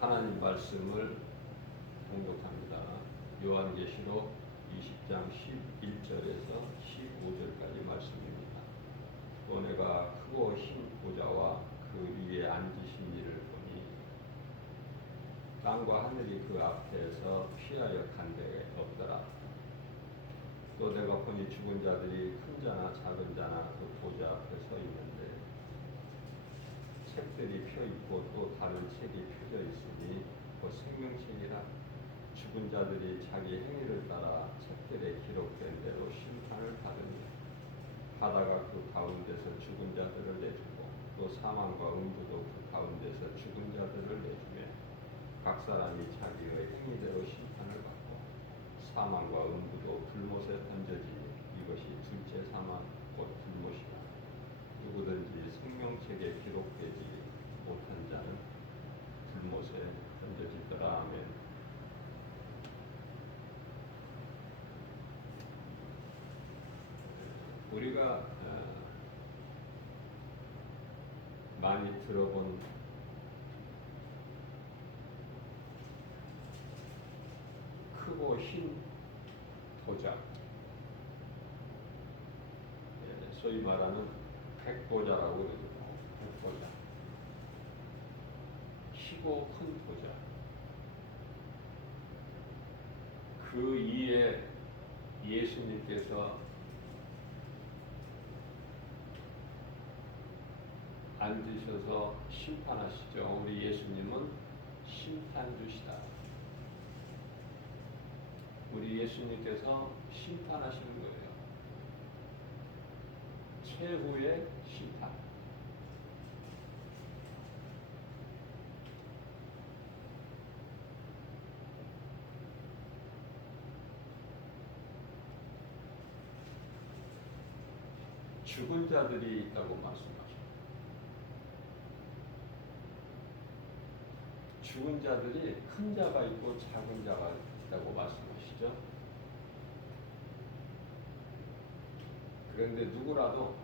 하나님 말씀을 공독합니다. 요한계시록 20장 11절에서 15절까지 말씀입니다. 또 내가 크고 흰 보좌와 그 위에 앉으신 이를 보니 땅과 하늘이 그 앞에서 피하여 간 데 없더라. 또 내가 보니 죽은 자들이 큰 자나 작은 자나 그 보좌 앞에 서 있는데 책들이 펴 있고 또 다른 책이 펴져 있으니 그 생명책이라. 죽은 자들이 자기 행위를 따라 책들에 기록된 대로 심판을 받으니 바다가 그 가운데서 죽은 자들을 내주고 또 사망과 음부도 그 가운데서 죽은 자들을 내주며 각 사람이 자기의 행위대로 심판을 받고 사망과 음부도 불못에 던져지니 이것이 둘째 사망 곧 불못이라. 누구든지 생명책에 기록되지 못한 자는 불못에 던져지더라. 아멘. 우리가 많이 들어본 크고 흰 보좌, 소위 말하는 백보좌라고 그러죠. 백보좌, 희고 큰 보좌. 그 위에 예수님께서 앉으셔서 심판하시죠. 우리 예수님은 심판주시다. 우리 예수님께서 심판하시는 거예요. 최후의 심판. 죽은 자들이 있다고 말씀하십니다. 죽은 자들이 큰 자가 있고 작은 자가 있다고 말씀하시죠. 그런데 누구라도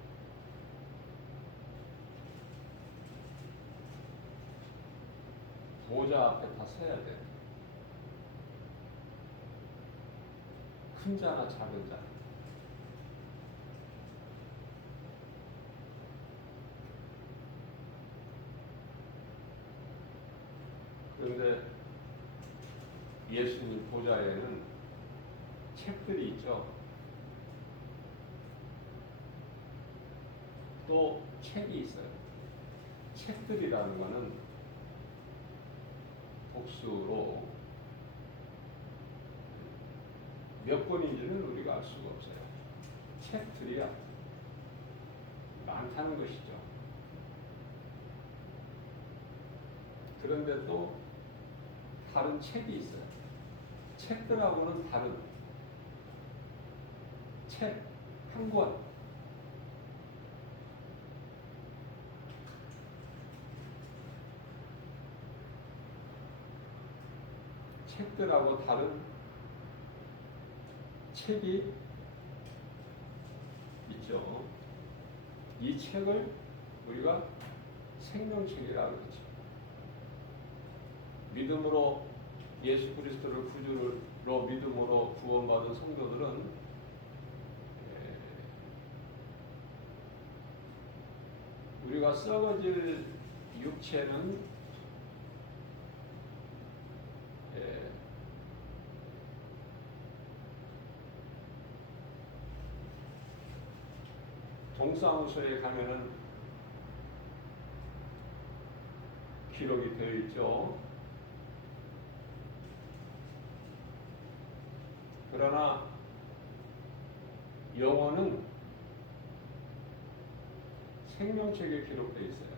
보좌 앞에 다 서야 돼. 큰 자나 작은 자. 그런데 예수님 보좌에는 책들이 있죠. 또 책이 있어요. 책들이라는 것은 복수로 몇 권인지는 우리가 알 수가 없어요. 책들이야 많다는 것이죠. 그런데 또 다른 책이 있어요. 책들하고는 다른 책 한 권. 책들하고 다른 책이 있죠. 이 책을 우리가 생명책이라고 그러죠. 믿음으로 예수 그리스도를 구주로 믿음으로 구원받은 성도들은 우리가 썩어질 육체는 동사무소에 가면은 기록이 되어 있죠. 그러나 영혼은 생명책에 기록되어 있어요.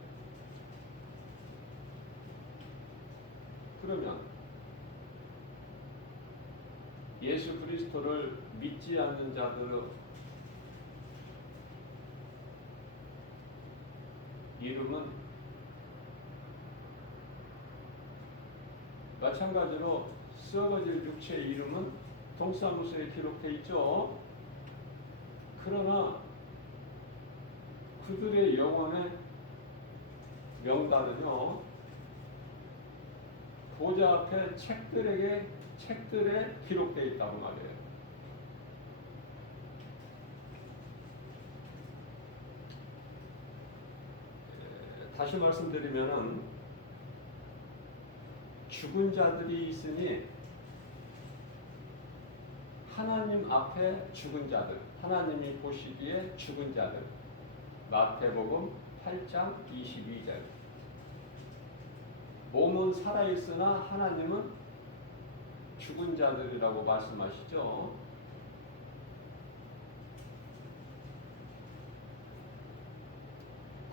그러면 예수 그리스도를 믿지 않는 자들의 이름은 마찬가지로 썩어질 육체의 이름은 동사무소에 기록되어 있죠. 그러나 그들의 영혼의 명단은요 보좌 앞에 책들에 기록되어 있다고 말해요. 다시 말씀드리면은 죽은 자들이 있으니 하나님 앞에 죽은 자들, 하나님이 보시기에 죽은 자들. 마태복음 8장 22절. 몸은 살아있으나 하나님은 죽은 자들이라고 말씀하시죠.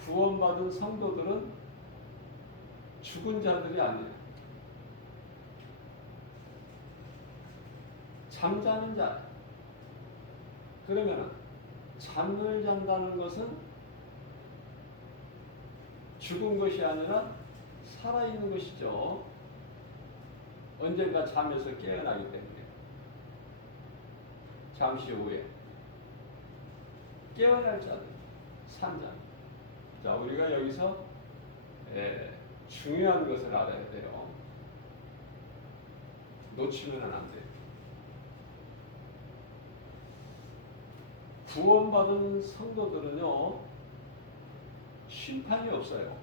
구원받은 성도들은 죽은 자들이 아니에요. 잠자는 자. 그러면 잠을 잔다는 것은 죽은 것이 아니라 살아있는 것이죠. 언젠가 잠에서 깨어나기 때문에. 잠시 후에 깨어날 자들, 산 자들. 자, 우리가 여기서 중요한 것을 알아야 돼요. 놓치면 안 돼요. 구원받은 성도들은요, 심판이 없어요.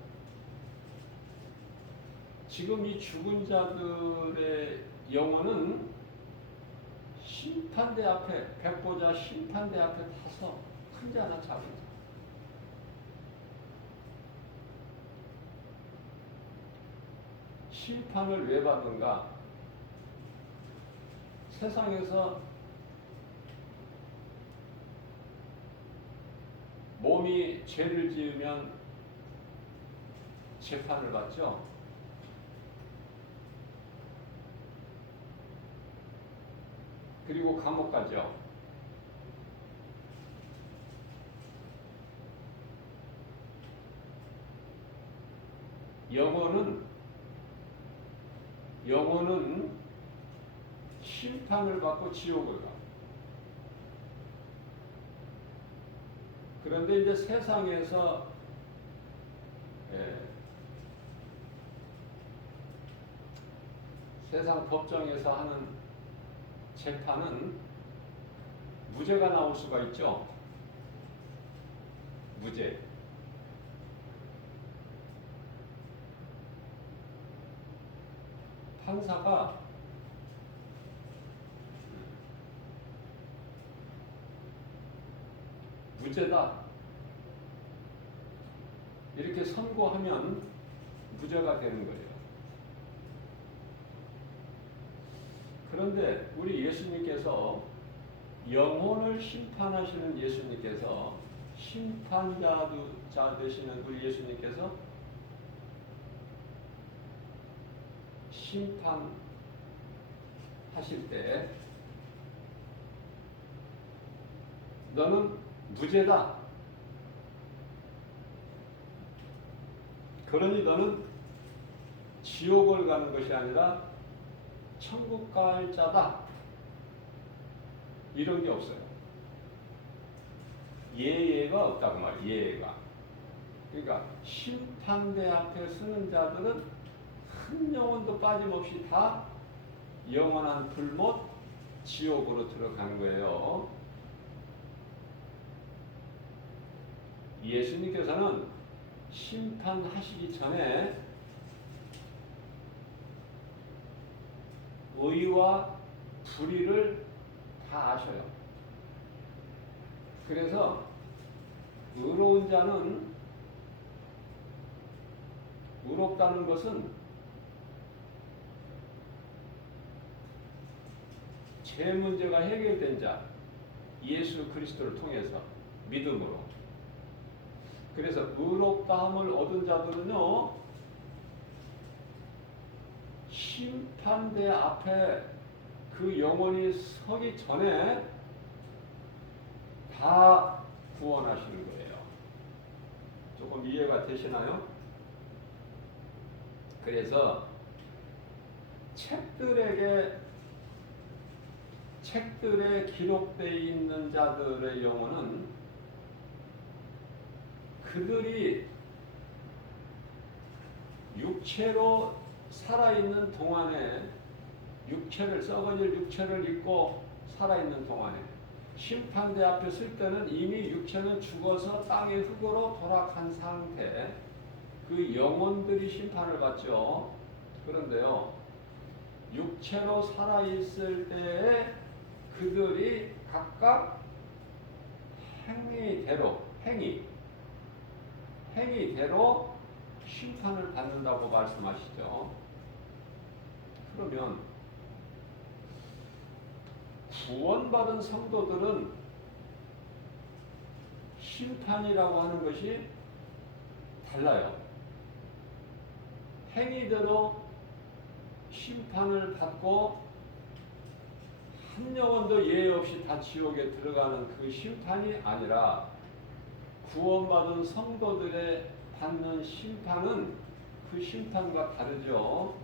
지금 이 죽은 자들의 영혼은 심판대 앞에, 백보자 심판대 앞에 타서 큰 자나 작은 자. 심판을 왜 받는가? 세상에서 몸이 죄를 지으면 재판을 받죠. 그리고 감옥 가죠. 영혼은 심판을 받고 지옥을 가. 그런데 이제 세상에서 세상 법정에서 하는 재판은 무죄가 나올 수가 있죠. 무죄. 판사가 무죄다 이렇게 선고하면 무죄가 되는 거예요. 그런데 우리 예수님께서 영혼을 심판하시는 예수님께서 심판자 되시는 우리 예수님께서 심판하실 때 너는 무죄다. 그러니 너는 지옥을 가는 것이 아니라 천국 갈 자다. 이런 게 없어요. 예외가 없다고 말이에요. 예외가. 그러니까 심판대 앞에 서는 자들은 한 영혼도 빠짐없이 다 영원한 불못 지옥으로 들어간 거예요. 예수님께서는 심판하시기 전에 의와 불의를 다 아셔요. 그래서 의로운 자는 의롭다는 것은 죄 문제가 해결된 자, 예수 그리스도를 통해서 믿음으로. 그래서 의롭다함을 얻은 자들은요, 심판대 앞에 그 영혼이 서기 전에 다 구원하시는 거예요. 조금 이해가 되시나요? 그래서 책들에 기록되어 있는 자들의 영혼은 그들이 육체로 살아있는 동안에 썩어질 육체를 입고 살아있는 동안에 심판대 앞에 설 때는 이미 육체는 죽어서 땅의 흙으로 돌아간 상태, 그 영혼들이 심판을 받죠. 그런데요, 육체로 살아있을 때에 그들이 각각 행위대로 심판을 받는다고 말씀하시죠. 그러면 구원받은 성도들은 심판이라고 하는 것이 달라요. 행위대로 심판을 받고 한 영혼도 예외 없이 다 지옥에 들어가는 그 심판이 아니라 구원받은 성도들의 받는 심판은 그 심판과 다르죠.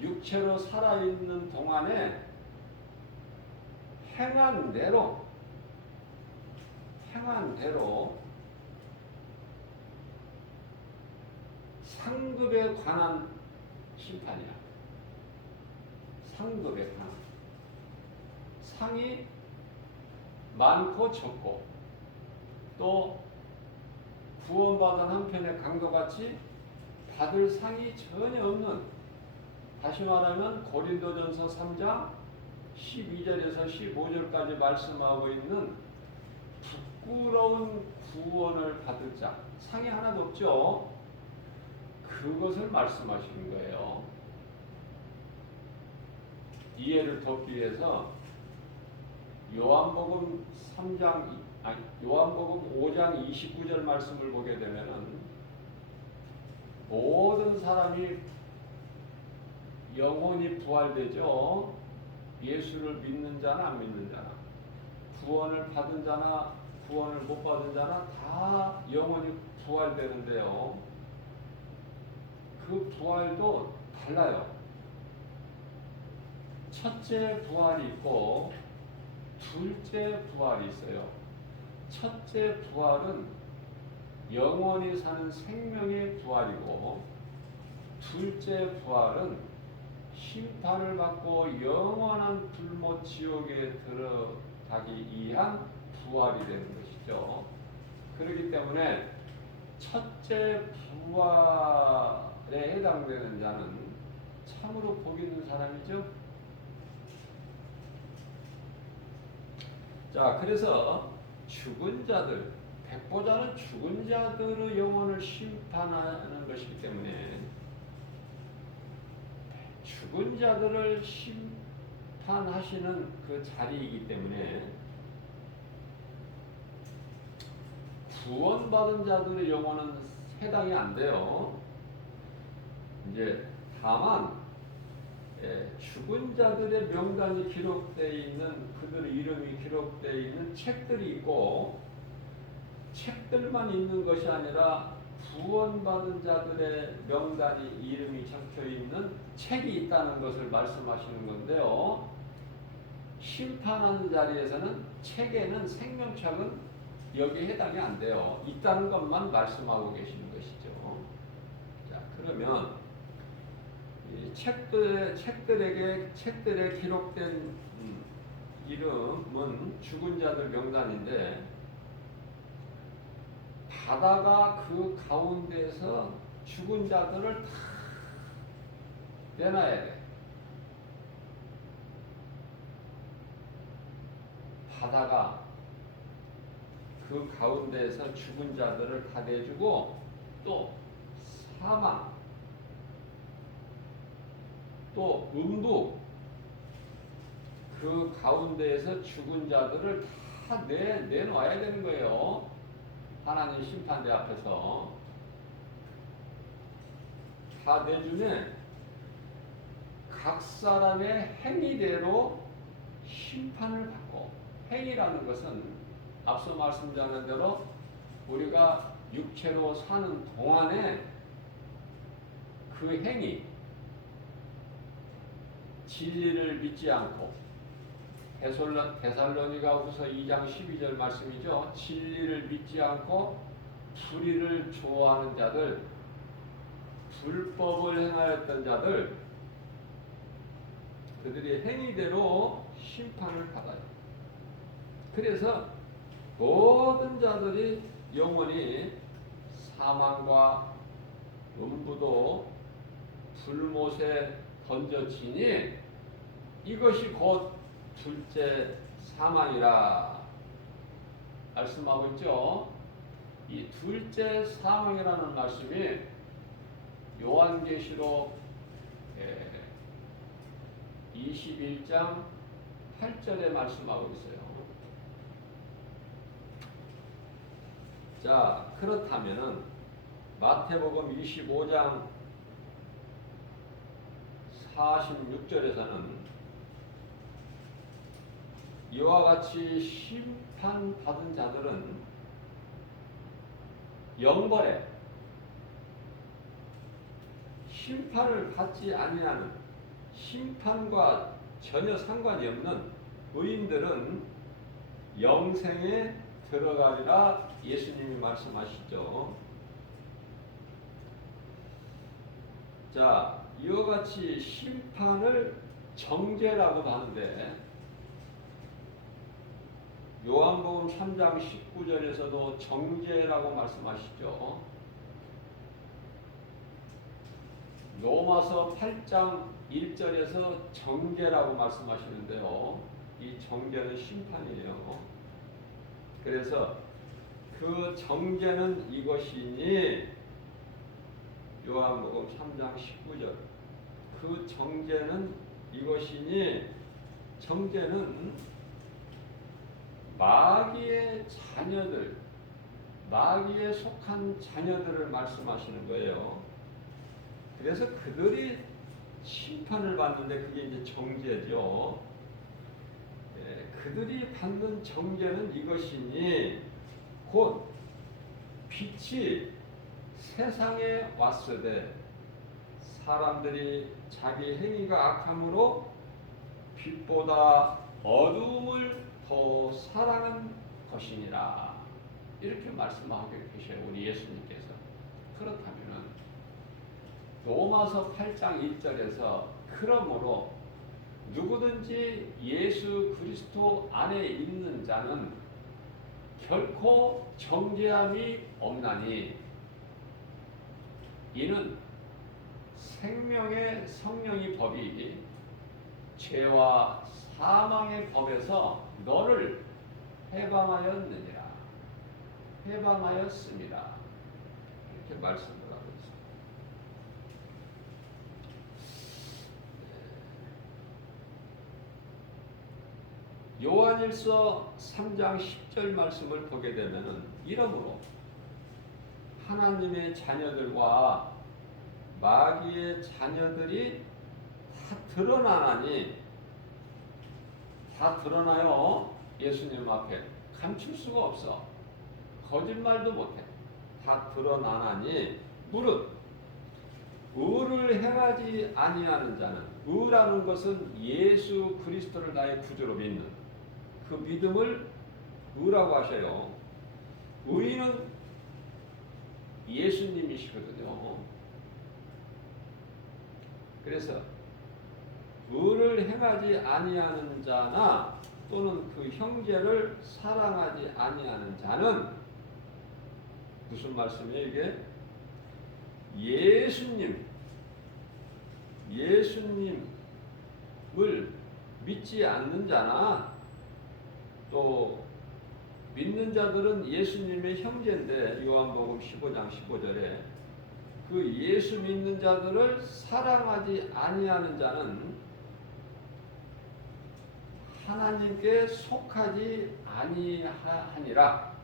육체로 살아있는 동안에 행한 대로 상급에 관한 심판이야. 상급에 관한. 상이 많고 적고 또 구원받은 한편의 강도같이 받을 상이 전혀 없는, 다시 말하면 고린도전서 3장 12절에서 15절까지 말씀하고 있는 부끄러운 구원을 받을 자, 상이 하나도 없죠. 그것을 말씀하시는 거예요. 이해를 돕기 위해서 요한복음 5장 29절 말씀을 보게 되면은 모든 사람이 영혼이 부활되죠. 예수를 믿는 자나 안 믿는 자나, 구원을 받은 자나 구원을 못 받은 자나 다 영혼이 부활되는데요. 그 부활도 달라요. 첫째 부활이 있고 둘째 부활이 있어요. 첫째 부활은 영원히 사는 생명의 부활이고, 둘째 부활은 심판을 받고 영원한 불못 지옥에 들어가기 위한 부활이 되는 것이죠. 그렇기 때문에 첫째 부활에 해당되는 자는 참으로 복 있는 사람이죠. 자, 그래서 죽은 자들, 백보자는 죽은 자들의 영혼을 심판하는 것이기 때문에 죽은 자들을 심판하시는 그 자리이기 때문에 구원받은 자들의 영혼은 해당이 안 돼요. 이제 다만 죽은 자들의 명단이 기록되어 있는, 그들의 이름이 기록되어 있는 책들이 있고, 책들만 있는 것이 아니라 구원받은 자들의 명단이 이름이 적혀 있는 책이 있다는 것을 말씀하시는 건데요. 심판하는 자리에서는 책에는, 생명책은 여기에 해당이 안 돼요. 있다는 것만 말씀하고 계시는 것이죠. 자, 그러면 이 책들에 기록된 이름은 죽은 자들 명단인데, 바다가 그 가운데서 죽은 자들을 다 내놔야 돼. 바다가 그 가운데에서 죽은 자들을 다 내주고, 또 사망, 또 음부, 그 가운데에서 죽은 자들을 다 내놔야 되는 거예요. 하나님 심판대 앞에서 다 내주면 각 사람의 행위대로 심판을 받고, 행위라는 것은 앞서 말씀드린 대로 우리가 육체로 사는 동안에 그 행위, 진리를 믿지 않고, 데살로니가후서 2장 12절 말씀이죠. 진리를 믿지 않고 불의를 좋아하는 자들, 불법을 행하였던 자들, 그들이 행위대로 심판을 받아요. 그래서 모든 자들이 영원히 사망과 음부도 불못에 던져지니 이것이 곧 둘째 사망이라 말씀하고 있죠. 이 둘째 사망이라는 말씀이 요한계시록 21장 8절에 말씀하고 있어요. 자, 그렇다면은 마태복음 25장 46절에서는 이와 같이 심판받은 자들은 영벌에 심판을 받지 아니하는, 심판과 전혀 상관이 없는 의인들은 영생에 들어가리라 예수님이 말씀하시죠. 자, 이와 같이 심판을 정죄라고도 하는데 요한복음 3장 19절에서도 정죄라고 말씀하시죠. 로마서 8장 1절에서 정죄라고 말씀하시는데요. 이 정죄는 심판이에요. 그래서 그 정죄는 이것이니 요한복음 3장 19절 그 정죄는 이것이니, 정죄는 마귀의 자녀들, 마귀에 속한 자녀들을 말씀하시는 거예요. 그래서 그들이 심판을 받는데 그게 이제 정죄죠. 그들이 받는 정죄는 이것이니 곧 빛이 세상에 왔으되 사람들이 자기 행위가 악함으로 빛보다 어두움을 더 사랑한 것이니라. 이렇게 말씀하고 계셔요, 우리 예수님께서. 그렇다면은 로마서 8장 1절에서 그러므로 누구든지 예수 그리스도 안에 있는 자는 결코 정죄함이 없나니 이는 생명의 성령의 법이 죄와 사망의 법에서 너를 해방하였느니라, 해방하였습니다. 이렇게 말씀을 하고 있습니다. 요한일서 3장 10절 말씀을 보게 되면은 이러므로 하나님의 자녀들과 마귀의 자녀들이 다 드러나나니, 다 드러나요. 예수님 앞에 감출 수가 없어. 거짓말도 못해. 다 드러나나니 무릇 의를 행하지 아니하는 자는, 의라는 것은 예수 그리스도를 나의 구주로 믿는 그 믿음을 의라고 하셔요. 의인은 예수님이시거든요. 그래서 의를 행하지 아니하는 자나 또는 그 형제를 사랑하지 아니하는 자는 무슨 말씀이에요 이게? 예수님을 믿지 않는 자나, 또 믿는 자들은 예수님의 형제인데 요한복음 15장 15절에 그 예수 믿는 자들을 사랑하지 아니하는 자는 하나님께 속하지 아니하니라.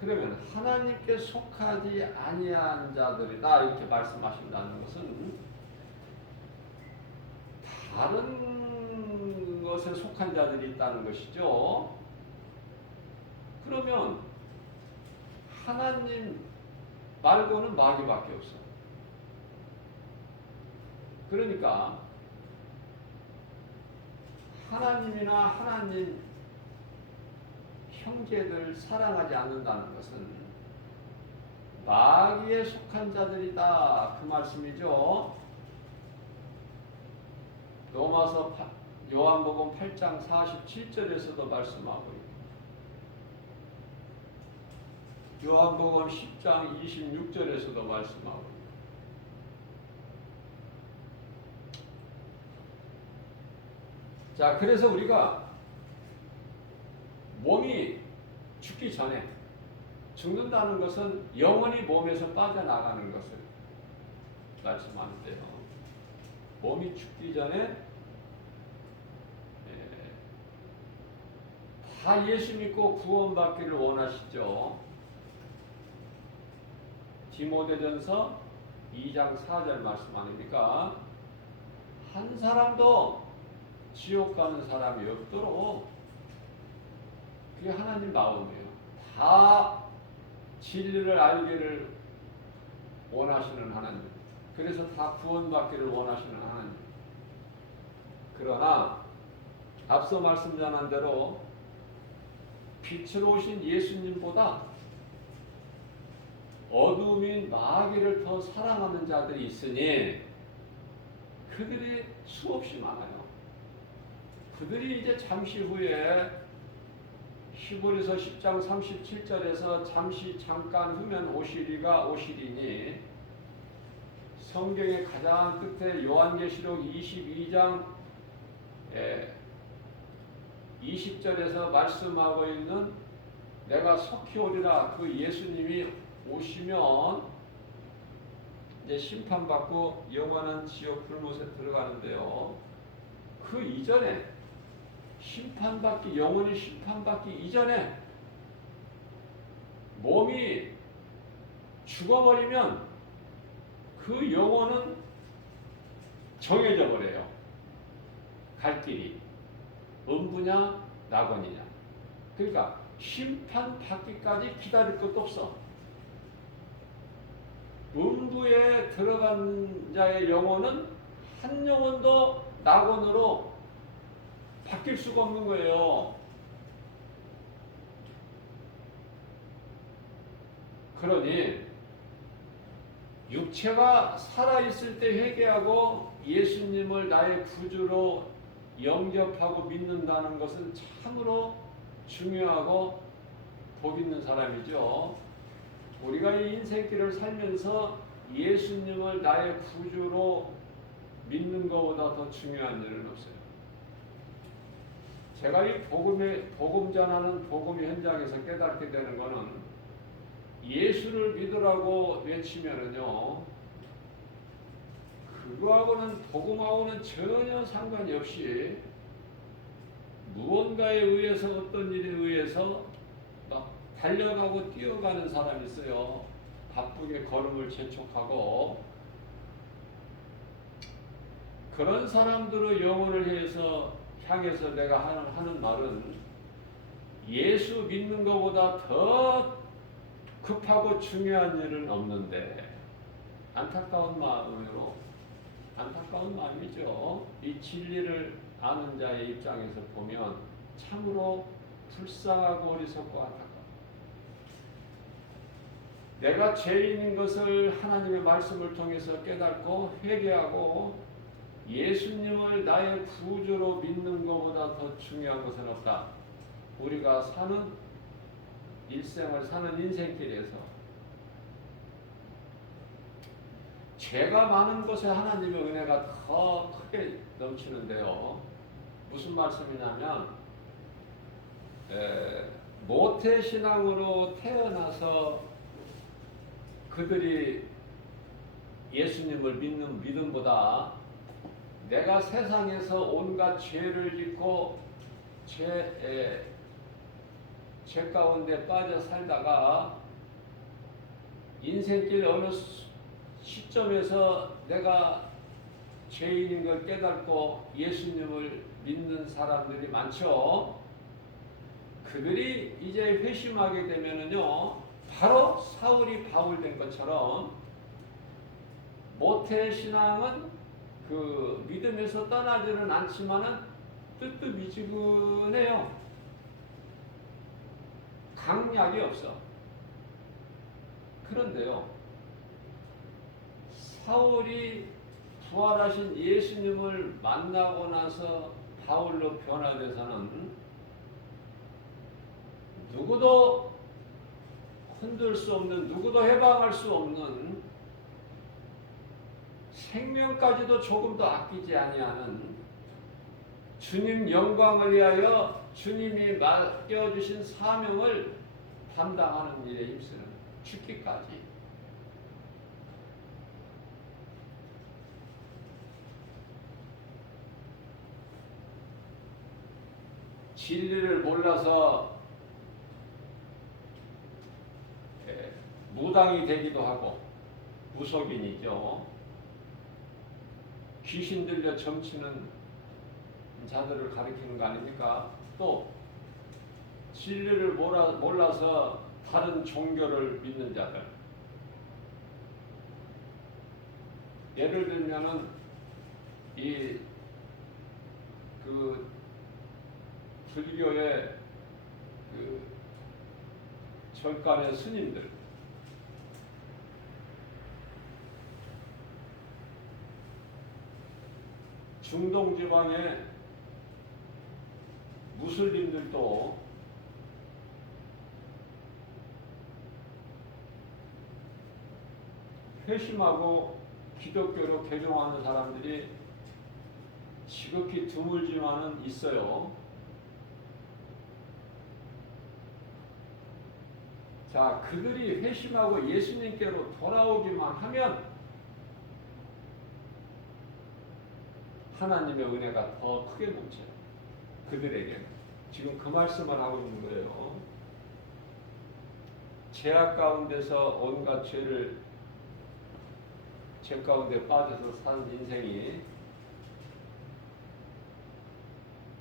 그러면 하나님께 속하지 아니하는 자들이다 이렇게 말씀하신다는 것은 다른 것에 속한 자들이 있다는 것이죠. 그러면 하나님 말고는 마귀밖에 없어. 그러니까 하나님이나 하나님 형제들 사랑하지 않는다는 것은 마귀에 속한 자들이다 그 말씀이죠. 요한복음 8장 47절에서도 말씀하고 있고 요한복음 10장 26절에서도 말씀하고 있고 자, 그래서 우리가 몸이 죽기 전에 죽는다는 것은 영혼이 몸에서 빠져나가는 것을 말씀하는데요. 몸이 죽기 전에 다 예수 믿고 구원받기를 원하시죠. 디모데전서 2장 4절 말씀 아닙니까? 한 사람도 지옥 가는 사람이 없도록 그게 하나님 마음이에요. 다 진리를 알기를 원하시는 하나님. 그래서 다 구원받기를 원하시는 하나님. 그러나 앞서 말씀 전한 대로 빛으로 오신 예수님보다 어둠인 마귀를 더 사랑하는 자들이 있으니 그들이 수없이 많아요. 그들이 이제 잠시 후에 히브리서 10장 37절에서 잠깐 후면 오시리니 성경의 가장 끝에 요한계시록 22장 20절에서 말씀하고 있는 내가 속히 오리라 그 예수님이 오시면 이제 심판받고 영원한 지옥 불못에 들어가는데요. 그 이전에 영원히 심판받기 이전에 몸이 죽어버리면 그 영혼은 정해져 버려요. 갈 길이 음부냐 낙원이냐. 그러니까 심판받기까지 기다릴 것도 없어. 음부에 들어간 자의 영혼은 한 영혼도 낙원으로 바뀔 수가 없는 거예요. 그러니 육체가 살아있을 때 회개하고 예수님을 나의 구주로 영접하고 믿는다는 것은 참으로 중요하고 복 있는 사람이죠. 우리가 이 인생길을 살면서 예수님을 나의 구주로 믿는 것보다 더 중요한 일은 없어요. 제가 이 복음 전하는 복음의 현장에서 깨닫게 되는 것은 예수를 믿으라고 외치면은요, 그거하고는 복음하고는 전혀 상관이 없이 무언가에 의해서 어떤 일에 의해서 막 달려가고 뛰어가는 사람이 있어요. 바쁘게 걸음을 재촉하고 그런 사람들의 영혼을 향해서 내가 하는 말은 예수 믿는 것보다 더 급하고 중요한 일은 없는데 안타까운 마음이죠. 이 진리를 아는 자의 입장에서 보면 참으로 불쌍하고 어리석고 안타까워. 내가 죄인인 것을 하나님의 말씀을 통해서 깨닫고 회개하고 예수님을 나의 구주로 믿는 것보다 더 중요한 것은 없다. 우리가 사는 일생을 사는 인생길에서 죄가 많은 곳에 하나님의 은혜가 더 크게 넘치는데요. 무슨 말씀이냐면 모태신앙으로 태어나서 그들이 예수님을 믿는 믿음보다 내가 세상에서 온갖 죄를 짓고 죄 가운데 빠져 살다가 인생길 어느 시점에서 내가 죄인인 걸 깨닫고 예수님을 믿는 사람들이 많죠. 그들이 이제 회심하게 되면은요, 바로 사울이 바울 된 것처럼 모태신앙은 그 믿음에서 떠나지는 않지만은 뜨뜻미지근해요. 강약이 없어. 그런데요, 사울이 부활하신 예수님을 만나고 나서 바울로 변화돼서는 누구도 흔들 수 없는, 누구도 해방할 수 없는, 생명까지도 조금 더 아끼지 아니하는 주님 영광을 위하여 주님이 맡겨주신 사명을 담당하는 일에 힘쓰는, 죽기까지. 진리를 몰라서 무당이 되기도 하고, 무속인이죠. 귀신 들려 점치는 자들을 가리키는 거 아닙니까? 또 진리를 몰라서 다른 종교를 믿는 자들. 예를 들면은 불교의 절간의 스님들, 중동 지방의 무슬림들도 회심하고 기독교로 개종하는 사람들이 지극히 드물지만은 있어요. 자, 그들이 회심하고 예수님께로 돌아오기만 하면 하나님의 은혜가 더 크게 넘쳐요. 그들에게. 지금 그 말씀을 하고 있는 거예요. 죄악 가운데서 온갖 죄 가운데 빠져서 산 인생이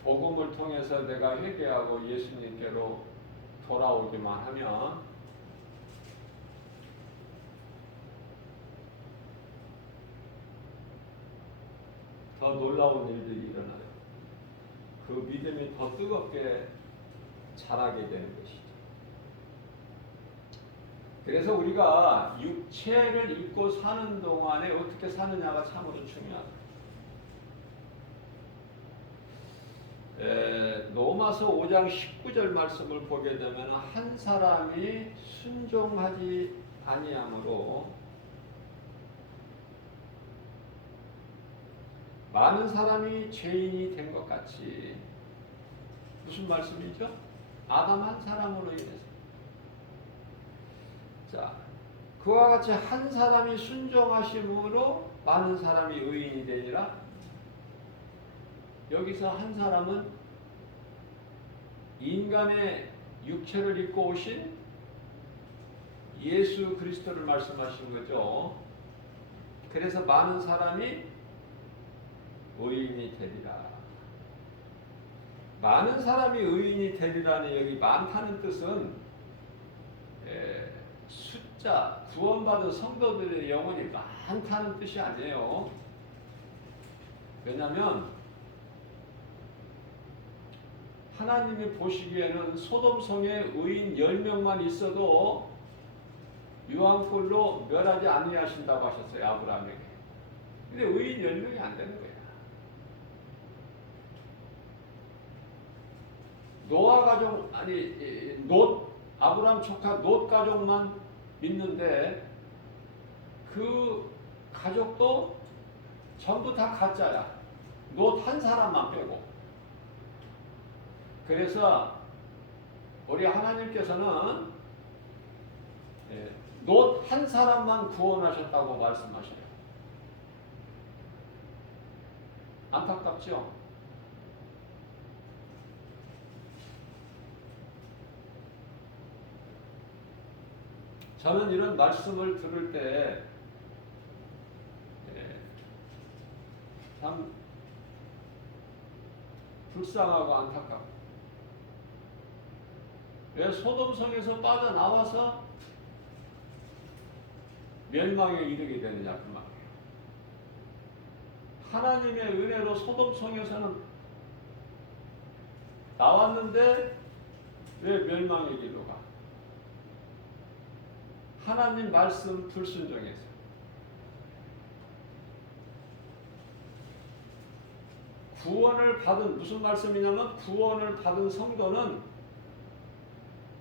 복음을 통해서 내가 회개하고 예수님께로 돌아오기만 하면 더 놀라운 일들이 일어나요. 그 믿음이 더 뜨겁게 자라게 되는 것이죠. 그래서 우리가 육체를 입고 사는 동안에 어떻게 사느냐가 참으로 중요하다. 로마서 5장 19절 말씀을 보게 되면 한 사람이 순종하지 아니함으로 많은 사람이 죄인이 된 것 같이. 무슨 말씀이죠? 아담 한 사람으로 인해서. 자, 그와 같이 한 사람이 순종하심으로 많은 사람이 의인이 되니라. 여기서 한 사람은 인간의 육체를 입고 오신 예수 그리스도를 말씀하신 거죠. 그래서 많은 사람이 의인이 되리라. 많은 사람이 의인이 되리라는, 여기 많다는 뜻은 숫자, 구원받은 성도들의 영혼이 많다는 뜻이 아니에요. 왜냐하면 하나님이 보시기에는 소돔성에 의인 10명만 있어도 유황불로 멸하지 아니하신다고 하셨어요, 아브라함에게. 근데 의인 10명이 안 되는 거예요. 노아 가족, 아브라함 조카 롯 가족만 믿는데 그 가족도 전부 다 가짜야. 롯 한 사람만 빼고. 그래서 우리 하나님께서는 롯 한 사람만 구원하셨다고 말씀하셔요. 안타깝죠? 저는 이런 말씀을 들을 때 참 불쌍하고 안타깝고, 왜 소돔성에서 빠져나와서 멸망에 이르게 되느냐 그 말이에요. 하나님의 은혜로 소돔성에서는 나왔는데 왜 멸망의 길로 가? 하나님 말씀 불순종해서. 구원을 받은, 무슨 말씀이냐면 구원을 받은 성도는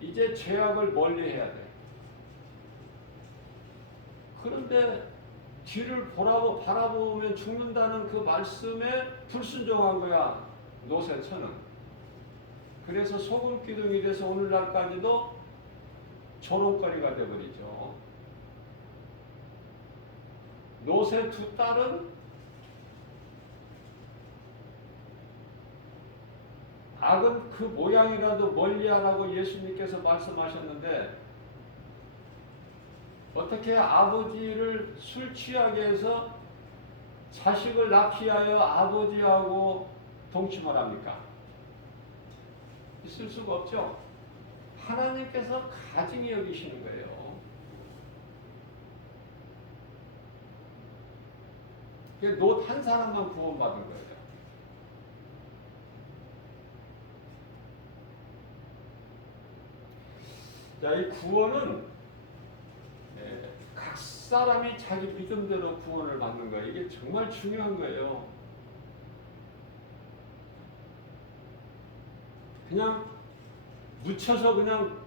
이제 죄악을 멀리해야 돼. 그런데 뒤를 바라보면 죽는다는 그 말씀에 불순종한 거야, 노세처는. 그래서 소금 기둥이 돼서 오늘날까지도 조롱거리가 되어버리죠. 노세 두 딸은 악은 그 모양이라도 멀리하라고 예수님께서 말씀하셨는데, 어떻게 아버지를 술 취하게 해서 자식을 낳기 하여 아버지하고 동침을 합니까? 있을 수가 없죠. 하나님께서 가증히 여기시는 거예요. 롯 한 사람만 구원받은 거예요. 자, 이 구원은 각 사람이 자기 믿음대로 구원을 받는 거예요. 이게 정말 중요한 거예요. 그냥 묻혀서 그냥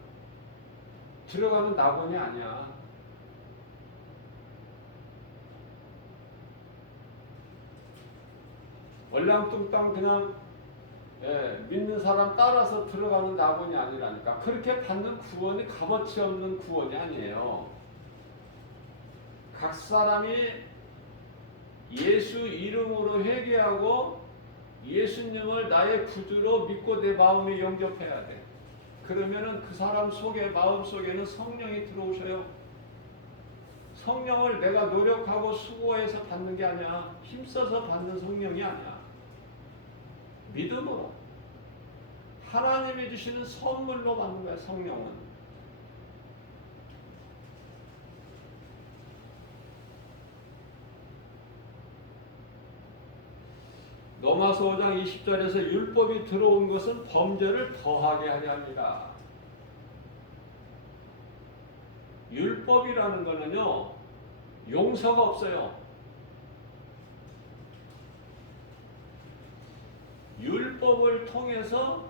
들어가는 낙원이 아니야. 얼랑뚱땅 그냥 믿는 사람 따라서 들어가는 낙원이 아니라니까. 그렇게 받는 구원이 값어치 없는 구원이 아니에요. 각 사람이 예수 이름으로 회개하고 예수님을 나의 구주로 믿고 내 마음에 영접해야 돼. 그러면은 그 사람 속에, 마음 속에는 성령이 들어오셔요. 성령을 내가 노력하고 수고해서 받는 게 아니야. 힘써서 받는 성령이 아니야. 믿음으로 하나님이 주시는 선물로 받는 거야. 성령은. 로마서 5장 20절에서 율법이 들어온 것은 범죄를 더하게 하려 합니다. 율법이라는 거는요, 용서가 없어요. 율법을 통해서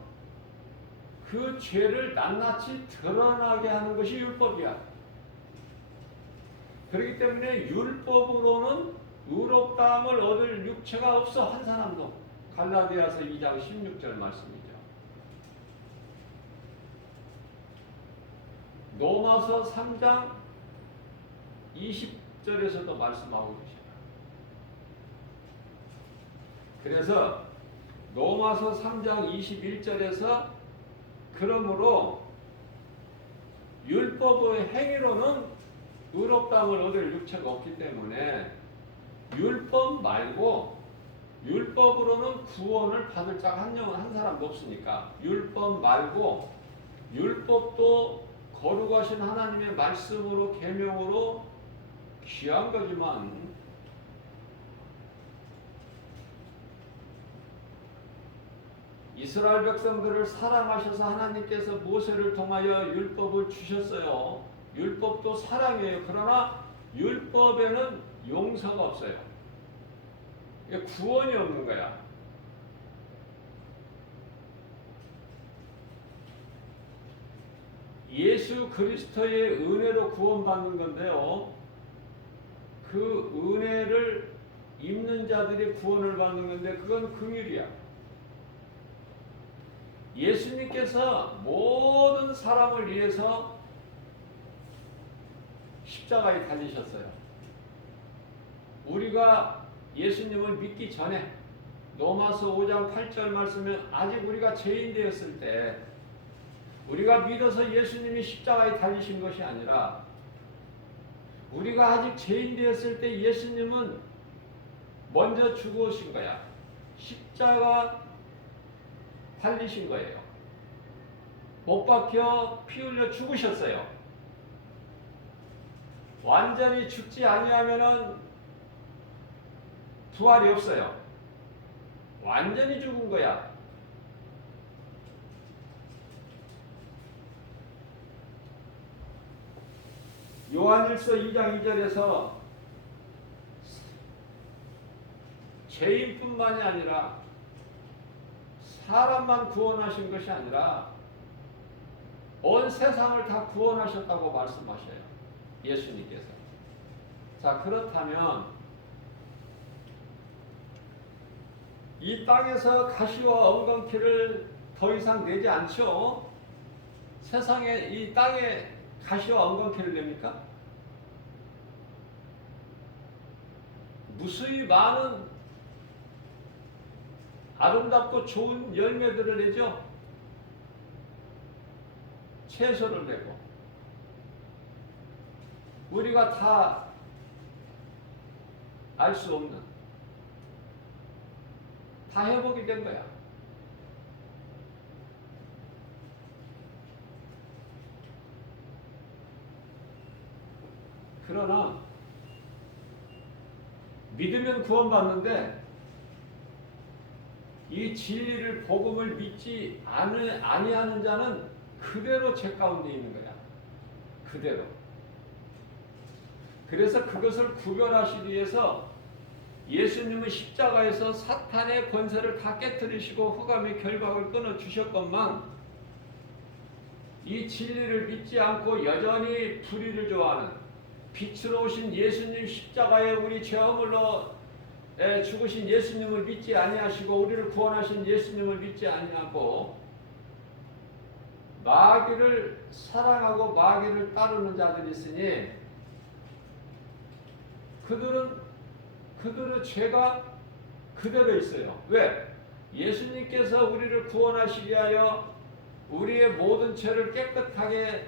그 죄를 낱낱이 드러나게 하는 것이 율법이야. 그렇기 때문에 율법으로는 의롭다함을 얻을 육체가 없어, 한 사람도. 갈라디아서 2장 16절 말씀이죠. 로마서 3장 20절에서도 말씀하고 계시다. 그래서 로마서 3장 21절에서 그러므로 율법의 행위로는 의롭다함을 얻을 육체가 없기 때문에 율법 말고, 율법으로는 구원을 받을 자가 한 사람도 없으니까 율법 말고, 율법도 거룩하신 하나님의 말씀으로, 계명으로 귀한 거지만 이스라엘 백성들을 사랑하셔서 하나님께서 모세를 통하여 율법을 주셨어요. 율법도 사랑이에요. 그러나 율법에는 용서가 없어요. 구원이 없는 거야. 예수 그리스도의 은혜로 구원받는 건데요, 그 은혜를 입는 자들이 구원을 받는 건데 그건 긍휼이야. 예수님께서 모든 사람을 위해서 십자가에 달리셨어요. 우리가 예수님을 믿기 전에, 로마서 5장 8절 말씀에 아직 우리가 죄인 되었을 때, 우리가 믿어서 예수님이 십자가에 달리신 것이 아니라, 우리가 아직 죄인 되었을 때 예수님은 먼저 죽으신 거야. 십자가 달리신 거예요. 못 박혀 피 흘려 죽으셨어요. 완전히 죽지 아니하면은 부활이 없어요. 완전히 죽은 거야. 요한일서 2장 2절에서 죄인뿐만이 아니라 사람만 구원하신 것이 아니라 온 세상을 다 구원하셨다고 말씀하셔요. 예수님께서. 자, 그렇다면 이 땅에서 가시와 엉겅퀴를 더 이상 내지 않죠? 세상에, 이 땅에 가시와 엉겅퀴를 냅니까? 무수히 많은 아름답고 좋은 열매들을 내죠. 채소를 내고. 우리가 다 알 수 없는, 다 회복이 된 거야. 그러나 믿으면 구원받는데 이 진리를, 복음을 믿지 아니하는 자는 그대로 죄 가운데 있는 거야. 그대로. 그래서 그것을 구별하시기 위해서 예수님은 십자가에서 사탄의 권세를 다 깨뜨리시고 흑암의 결박을 끊어 주셨건만 이 진리를 믿지 않고 여전히 불의를 좋아하는, 빛으로 오신 예수님, 십자가에 우리 죄허물로 죽으신 예수님을 믿지 아니하시고 우리를 구원하신 예수님을 믿지 아니하고 마귀를 사랑하고 마귀를 따르는 자들이 있으니 그들은 죄가 그대로 있어요. 왜? 예수님께서 우리를 구원하시기 위하여 우리의 모든 죄를 깨끗하게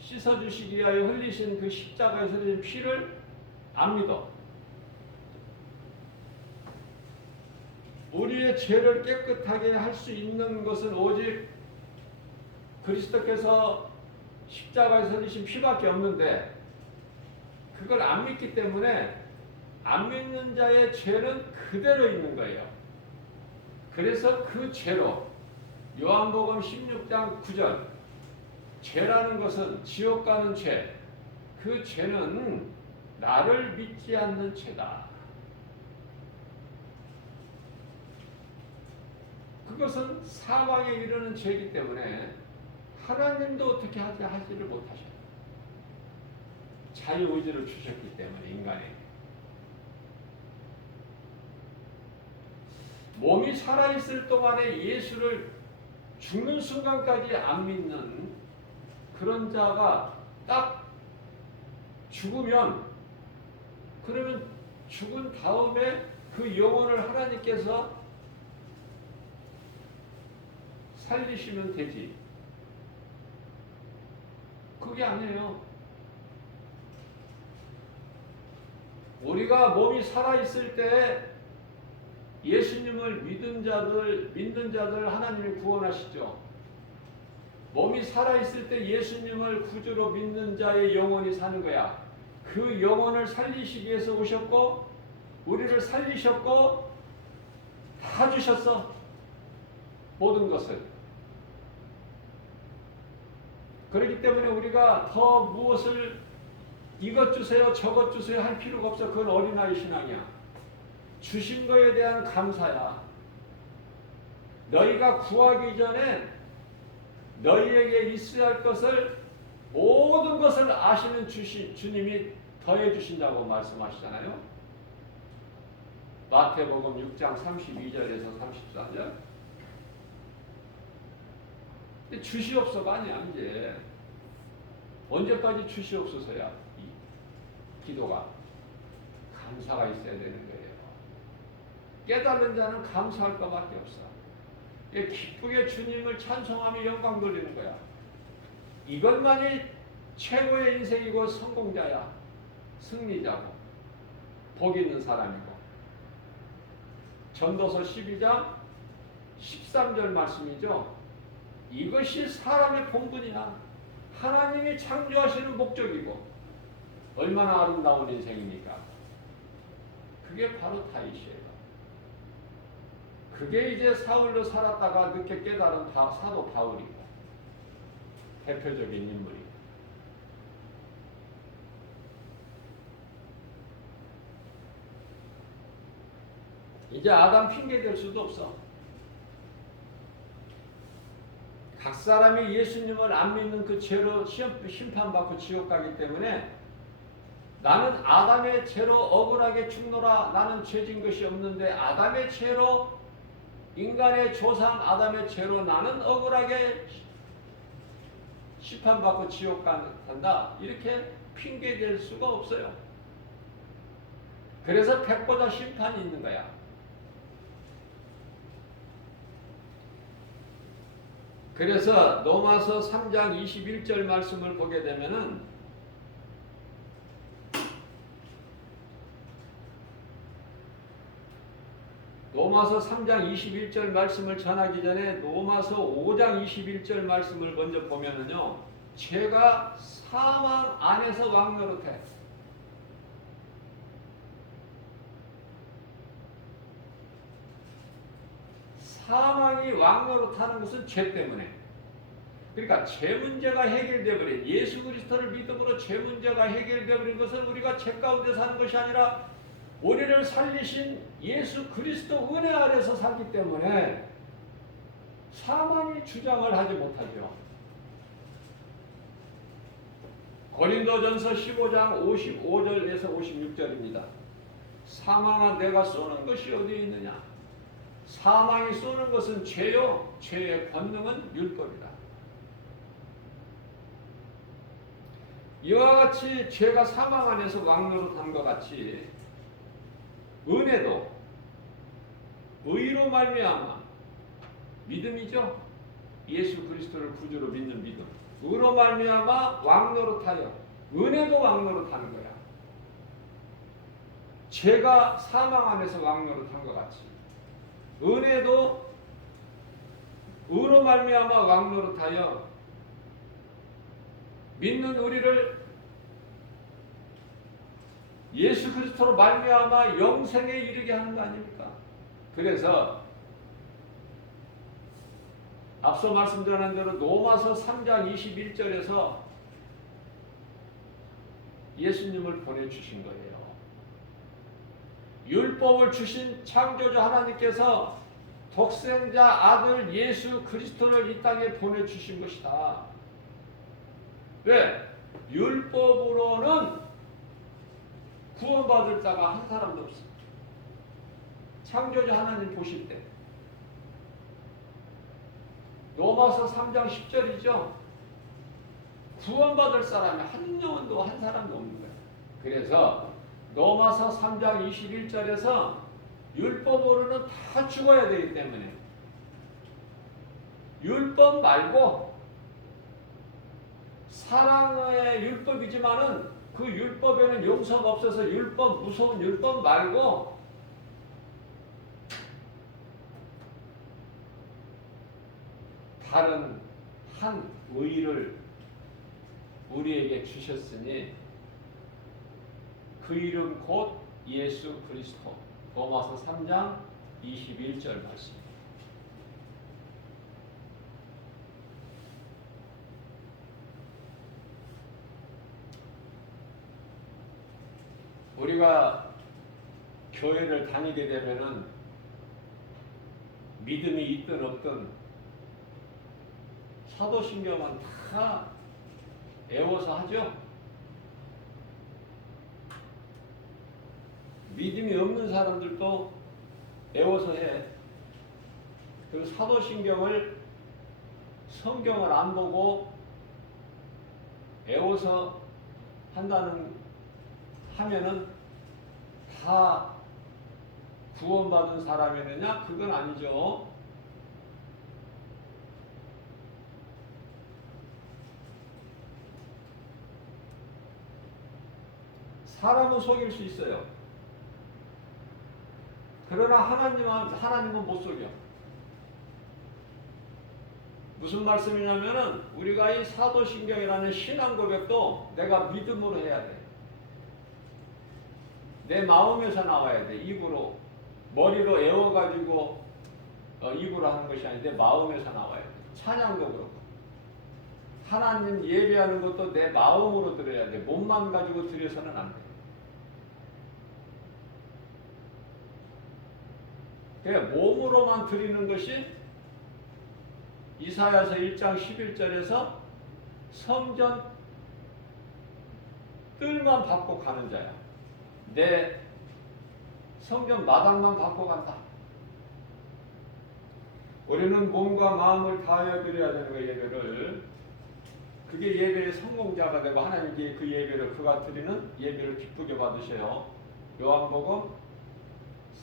씻어주시기 위하여 흘리신 그 십자가에서 흘린 피를 안 믿어. 우리의 죄를 깨끗하게 할 수 있는 것은 오직 그리스도께서 십자가에서 흘리신 피밖에 없는데 그걸 안 믿기 때문에 안 믿는 자의 죄는 그대로 있는 거예요. 그래서 그 죄로 요한복음 16장 9절 죄라는 것은 지옥 가는 죄, 그 죄는 나를 믿지 않는 죄다. 그것은 사망에 이르는 죄이기 때문에 하나님도 어떻게 하지를 못하셔요. 자유의지를 주셨기 때문에 인간에게. 몸이 살아있을 동안에 예수를 죽는 순간까지 안 믿는 그런 자가 딱 죽으면, 그러면 죽은 다음에 그 영혼을 하나님께서 살리시면 되지. 그게 아니에요. 우리가 몸이 살아있을 때 예수님을 믿는 자들 하나님이 구원하시죠. 몸이 살아있을 때 예수님을 구주로 믿는 자의 영혼이 사는 거야. 그 영혼을 살리시기 위해서 오셨고 우리를 살리셨고 다 주셨어. 모든 것을. 그렇기 때문에 우리가 더 무엇을 이것 주세요 저것 주세요 할 필요가 없어. 그건 어린아이 신앙이야. 주신 거에 대한 감사야. 너희가 구하기 전에 너희에게 있어야 할 것을, 모든 것을 아시는 주님이 더해 주신다고 말씀하시잖아요. 마태복음 6장 32절에서 34절. 근데 주시옵소가 아니야. 이제 언제까지 주시옵소서야. 이 기도가 감사가 있어야 되는 거예요. 깨달은 자는 감사할 것밖에 없어. 기쁘게 주님을 찬송하며 영광 돌리는 거야. 이것만이 최고의 인생이고 성공자야. 승리자고 복 있는 사람이고. 전도서 12장 13절 말씀이죠. 이것이 사람의 본분이야. 하나님이 창조하시는 목적이고 얼마나 아름다운 인생입니까? 그게 바로 다윗이에요. 그게 이제 사울로 살았다가 늦게 깨달은 사도 바울이고 대표적인 인물이고. 이제 아담 핑계 댈 수도 없어. 각 사람이 예수님을 안 믿는 그 죄로 심판받고 지옥 가기 때문에 나는 아담의 죄로 억울하게 죽노라. 나는 죄진 것이 없는데 아담의 죄로, 인간의 조상 아담의 죄로 나는 억울하게 심판받고 지옥 간다. 이렇게 핑계댈 수가 없어요. 그래서 백보자 심판이 있는 거야. 그래서 로마서 3장 21절 말씀을 보게 되면은 로마서 3장 21절 말씀을 전하기 전에 로마서 5장 21절 말씀을 먼저 보면은요. 죄가 사망 안에서 왕노릇해. 사망이 왕노릇하는 것은 죄 때문에. 그러니까 죄 문제가 해결되어 버린, 예수 그리스도를 믿음으로 죄 문제가 해결되어 버린 것은 우리가 죄 가운데 사는 것이 아니라 우리를 살리신 예수 그리스도 은혜 아래서 살기 때문에 사망이 주장을 하지 못하죠. 고린도전서 15장 55절에서 56절입니다. 사망아 내가 쏘는 것이 어디에 있느냐? 사망이 쏘는 것은 죄요, 죄의 권능은 율법이다. 이와 같이 죄가 사망 안에서 왕노릇한 것 같이 은혜도 의로 말미암아, 믿음이죠. 예수 그리스도를 구주로 믿는 믿음. 의로 말미암아 왕노릇하여 은혜도 왕노릇하는 거야. 죄가 사망 안에서 왕노릇한 것 같이 은혜도 의로 말미암아 왕노릇하여 믿는 우리를 예수 그리스도로 말미암아 영생에 이르게 하는 거 아닙니까? 그래서 앞서 말씀드린 대로 로마서 3장 21절에서 예수님을 보내주신 거예요. 율법을 주신 창조주 하나님께서 독생자 아들 예수 그리스도를 이 땅에 보내주신 것이다. 왜? 율법으로는 구원받을 자가 한 사람도 없어. 창조주 하나님 보실 때. 로마서 3장 10절이죠. 구원받을 사람이 한 영혼도 한 사람도 없는 거예요. 그래서 로마서 3장 21절에서 율법으로는 다 죽어야 되기 때문에 율법 말고 사랑의 율법이지만은 그 율법에는 용서가 없어서 율법, 무서운 율법 말고 다른 한 의를 우리에게 주셨으니 그 이름 곧 예수 그리스도. 로마서 3장 21절 말씀. 우리가 교회를 다니게 되면은 믿음이 있든 없든 사도신경은 다 외워서 하죠. 믿음이 없는 사람들도 외워서 해. 그 사도신경을 성경을 안 보고 외워서 하면은 다 구원받은 사람이느냐? 그건 아니죠. 사람은 속일 수 있어요. 그러나 하나님은 못 속여. 무슨 말씀이냐면은 우리가 이 사도신경이라는 신앙 고백도 내가 믿음으로 해야 돼. 내 마음에서 나와야 돼. 입으로. 머리로 외워가지고 입으로 하는 것이 아닌데 마음에서 나와야 돼. 찬양도 그렇고. 하나님 예배하는 것도 내 마음으로 드려야 돼. 몸만 가지고 드려서는 안 돼. 그냥 몸으로만 드리는 것이 이사야서 1장 11절에서 성전 뜰만 받고 가는 자야. 내 성전 마당만 받고 간다. 우리는 몸과 마음을 다하여 드려야 되는 거예요, 예배를. 그게 예배의 성공자가 되고 하나님께 그 예배를 그가 드리는 예배를 기쁘게 받으셔요. 요한복음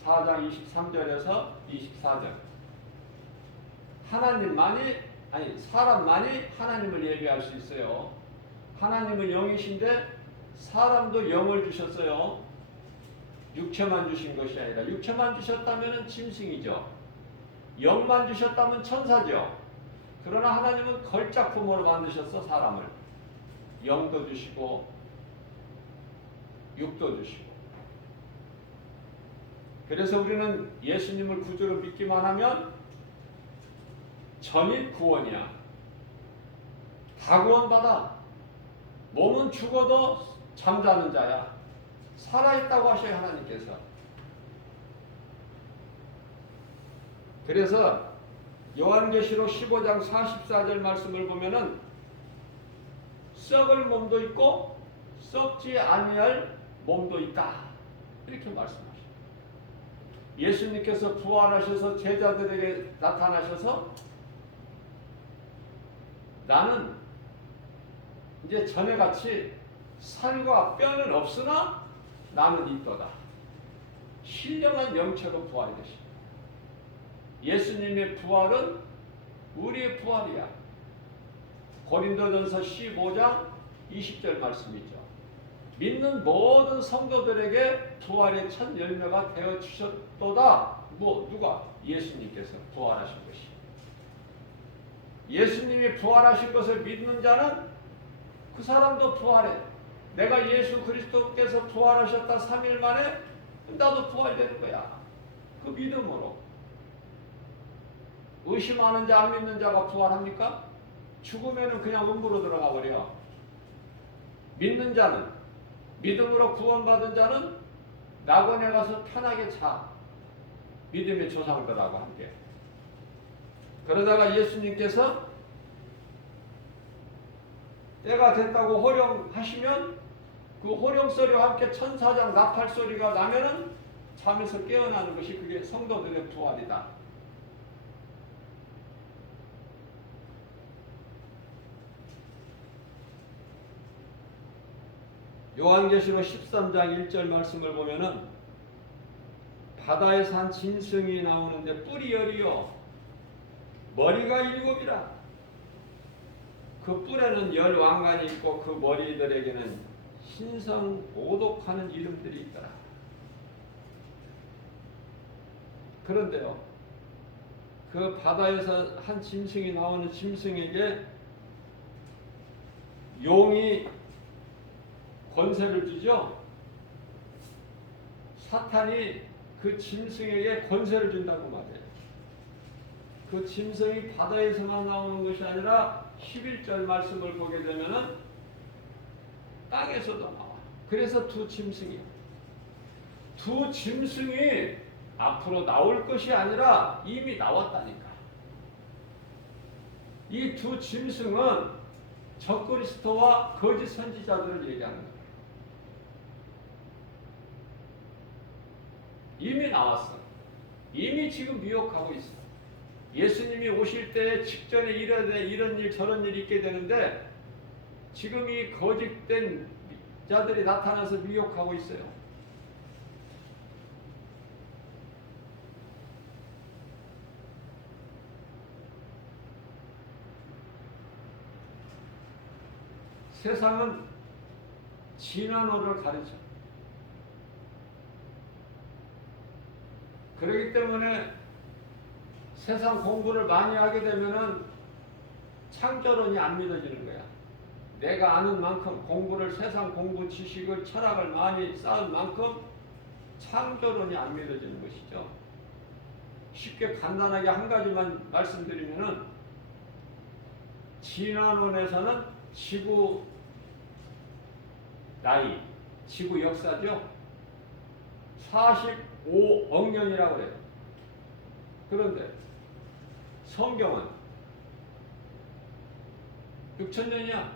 4장 23절에서 24절. 사람만이 하나님을 예배할 수 있어요. 하나님은 영이신데 사람도 영을 주셨어요. 육체만 주신 것이 아니라 육체만 주셨다면 짐승이죠. 영만 주셨다면 천사죠. 그러나 하나님은 걸작품으로 만드셨어, 사람을. 영도 주시고 육도 주시고. 그래서 우리는 예수님을 구주로 믿기만 하면 전이 구원이야. 다 구원받아. 몸은 죽어도 잠자는 자야. 살아있다고 하셔요, 하나님께서. 그래서 요한계시록 15장 44절 말씀을 보면은 썩을 몸도 있고 썩지 아니할 몸도 있다. 이렇게 말씀하십니다. 예수님께서 부활하셔서 제자들에게 나타나셔서 나는 이제 전에같이 살과 뼈는 없으나 나는 있도다. 신령한 영체로 부활이 되십니다. 예수님의 부활은 우리의 부활이야. 고린도전서 15장 20절 말씀이죠. 믿는 모든 성도들에게 부활의 첫 열매가 되어 주셨도다. 누가? 예수님께서 부활하신 것이. 예수님이 부활하신 것을 믿는 자는 그 사람도 부활해. 내가 예수 그리스도께서 부활하셨다 3일 만에 나도 부활되는 거야. 그 믿음으로. 의심하는 자, 안 믿는 자가 부활합니까? 죽으면 그냥 음부로 들어가 버려. 믿는 자는, 믿음으로 구원받은 자는 낙원에 가서 편하게 자. 믿음의 조상들하고 함께. 그러다가 예수님께서 때가 됐다고 호령하시면 그 호령 소리와 함께 천사장 나팔 소리가 나면은 잠에서 깨어나는 것이 그게 성도들의 부활이다. 요한계시록 13장 1절 말씀을 보면은 바다에서 한 짐승이 나오는데 뿔이 열이요 머리가 7이라. 그 뿔에는 10왕관이 있고 그 머리들에게는 신성 오독하는 이름들이 있더라. 그런데요, 그 바다에서 한 짐승이 나오는 짐승에게 용이 권세를 주죠. 사탄이 그 짐승에게 권세를 준다고 말해요. 그 짐승이 바다에서만 나오는 것이 아니라 11절 말씀을 보게 되면은 땅에서도 나와. 그래서 두 짐승이야. 두 짐승이 앞으로 나올 것이 아니라 이미 나왔다니까. 이 두 짐승은 적그리스도와 거짓 선지자들을 얘기하는 거예요. 이미 나왔어. 이미 지금 미혹하고 있어. 예수님이 오실 때 직전에 이런 일 저런 일이 있게 되는데 지금 이 거짓된 자들이 나타나서 미혹하고 있어요. 세상은 진화론을 가르쳐. 그렇기 때문에 세상 공부를 많이 하게 되면은 창조론이 안 믿어지는 거야. 내가 아는 만큼 공부를, 세상 공부, 지식을, 철학을 많이 쌓은 만큼 창조론이 안 믿어지는 것이죠. 쉽게 간단하게 한 가지만 말씀드리면은 진화론에서는 지구 나이, 지구 역사죠. 45억 년이라고 그래요. 그런데 성경은 6,000년이야.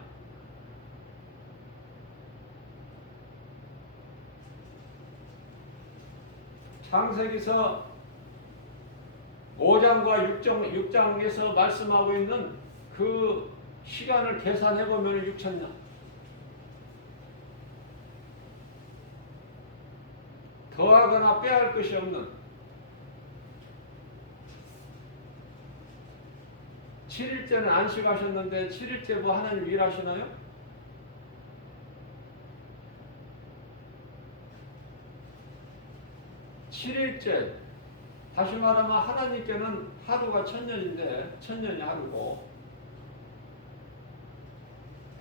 창세기서 5장과 6장에서 말씀하고 있는 그 시간을 계산해 보면 6,000년. 더하거나 빼할 것이 없는 7일째는 안식하셨는데 7일째 뭐 하나님 일하시나요? (7일째) 다시 말하면 하나님께는 하루가 1,000년인데 1,000년이 하루고,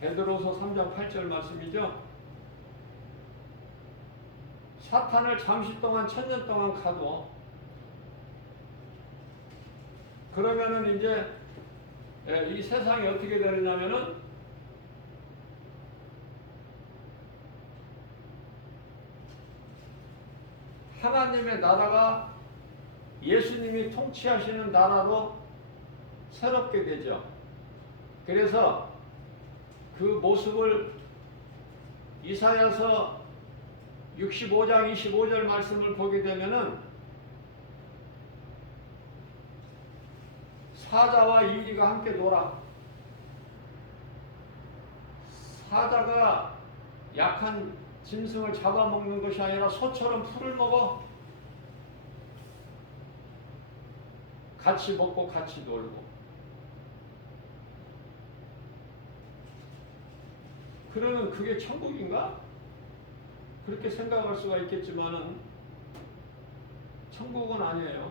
베드로서 3장 8절 말씀이죠. 사탄을 잠시 동안 1,000년 동안 가둬. 그러면은 이제 이 세상이 어떻게 되느냐면은 하나님의 나라가 예수님이 통치하시는 나라로 새롭게 되죠. 그래서 그 모습을 이사야서 65장 25절 말씀을 보게 되면은 사자와 이리가 함께 놀아. 사자가 약한 짐승을 잡아먹는 것이 아니라 소처럼 풀을 먹어. 같이 먹고 같이 놀고. 그러면 그게 천국인가? 그렇게 생각할 수가 있겠지만은 천국은 아니에요.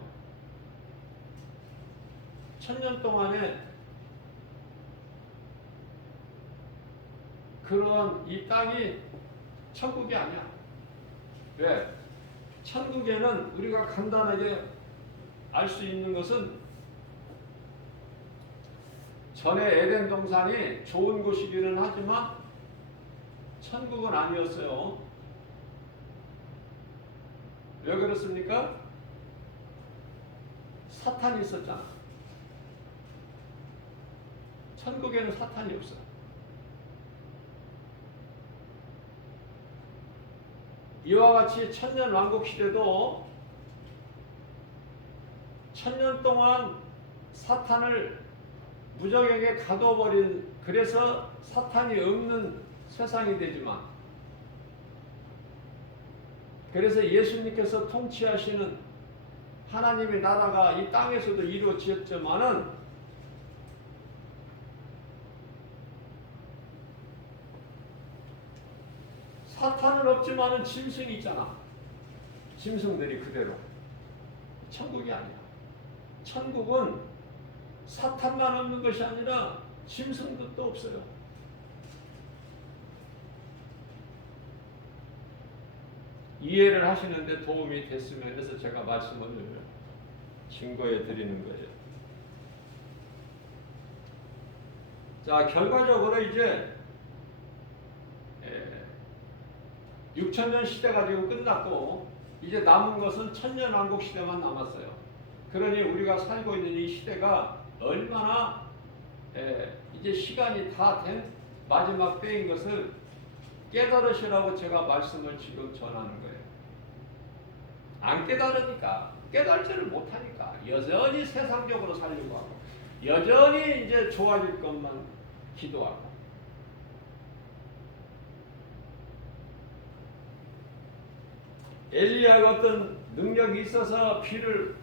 1,000년 동안에 그런 이 땅이 천국이 아니야. 왜? 천국에는 우리가 간단하게 알 수 있는 것은 전에 에덴 동산이 좋은 곳이기는 하지만 천국은 아니었어요. 왜 그렇습니까? 사탄이 있었잖아. 천국에는 사탄이 없어. 이와 같이 1,000년 왕국 시대도 1,000년 동안 사탄을 무적에게 가둬버린, 그래서 사탄이 없는 세상이 되지만, 그래서 예수님께서 통치하시는 하나님의 나라가 이 땅에서도 이루어졌지만은 사탄은 없지만은 짐승이 있잖아. 짐승들이 그대로. 천국이 아니야. 천국은 사탄만 없는 것이 아니라 짐승들도 없어요. 이해를 하시는데 도움이 됐으면 해서 제가 말씀을 증거해 드리는 거예요. 자, 결과적으로 이제 6,000년 시대가 지금 끝났고 이제 남은 것은 1,000년 왕국 시대만 남았어요. 그러니 우리가 살고 있는 이 시대가 얼마나 이제 시간이 다 된 마지막 때인 것을 깨달으시라고 제가 말씀을 지금 전하는 거예요. 안 깨달으니까, 깨달지를 못하니까 여전히 세상적으로 살려고 하고 여전히 이제 좋아질 것만 기도하고. 엘리야가 어떤 능력이 있어서 비를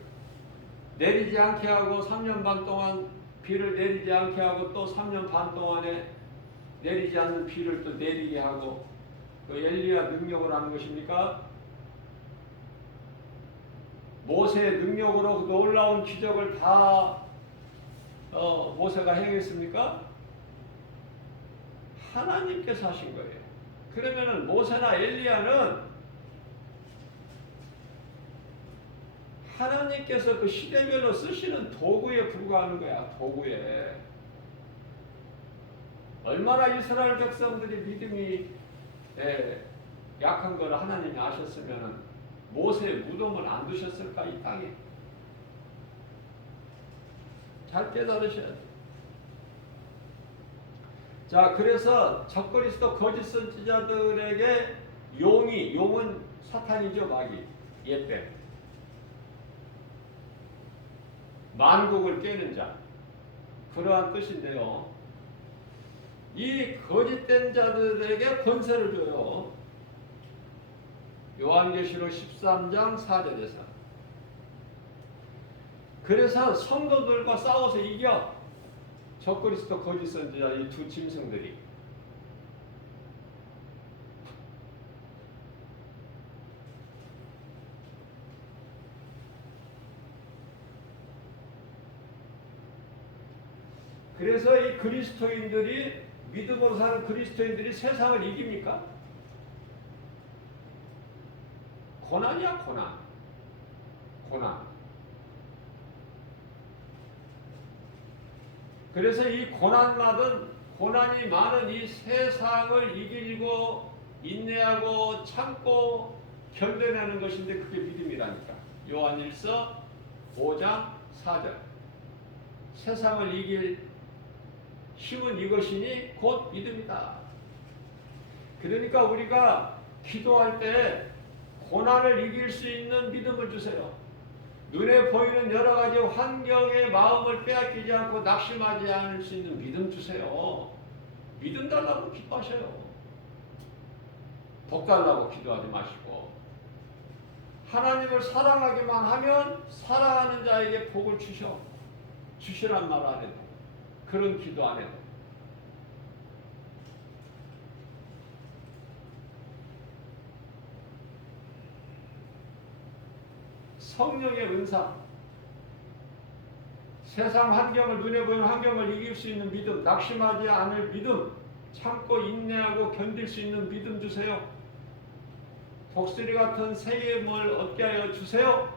내리지 않게 하고 3년 반 동안 비를 내리지 않게 하고 또 3년 반 동안에 내리지 않는 비를 또 내리게 하고, 그 엘리야 능력을 하는 것입니까? 모세의 능력으로 놀라운 기적을 다 모세가 행했습니까? 하나님께서 하신 거예요. 그러면은 모세나 엘리야는 하나님께서 그 시대별로 쓰시는 도구에 불과하는 거야. 도구에. 얼마나 이스라엘 백성들이 믿음이 약한 걸 하나님이 아셨으면 모세의 무덤을 안 두셨을까, 이 땅에. 잘 깨달으셔야 돼요. 자, 그래서 적그리스도 거짓 선지자들에게 용은 사탄이죠, 마귀, 옛뱀. 만국을 깨는 자, 그러한 뜻인데요. 이 거짓된 자들에게 권세를 줘요. 요한계시록 13장 4절에서. 그래서 성도들과 싸워서 이겨. 적그리스도 거짓 선지자 이 두 짐승들이. 그래서 이 그리스도인들이, 믿음으로 사는 그리스도인들이 세상을 이깁니까? 고난이야, 고난. 그래서 이 고난이 많은 이 세상을 이기고 인내하고 참고 견뎌내는 것인데 그게 믿음이라니까. 요한일서 5장 4절. 세상을 이길 힘은 이것이니 곧 믿음이다. 그러니까 우리가 기도할 때 고난을 이길 수 있는 믿음을 주세요. 눈에 보이는 여러 가지 환경에 마음을 빼앗기지 않고 낙심하지 않을 수 있는 믿음 주세요. 믿음 달라고 기도하셔요. 복 달라고 기도하지 마시고, 하나님을 사랑하기만 하면 사랑하는 자에게 복을 주시란 말 안 해도, 그런 기도 안 해도. 성령의 은사, 세상 환경을, 눈에 보이는 환경을 이길 수 있는 믿음, 낙심하지 않을 믿음, 참고 인내하고 견딜 수 있는 믿음 주세요. 독수리 같은 새의 힘을 얻게 하여 주세요.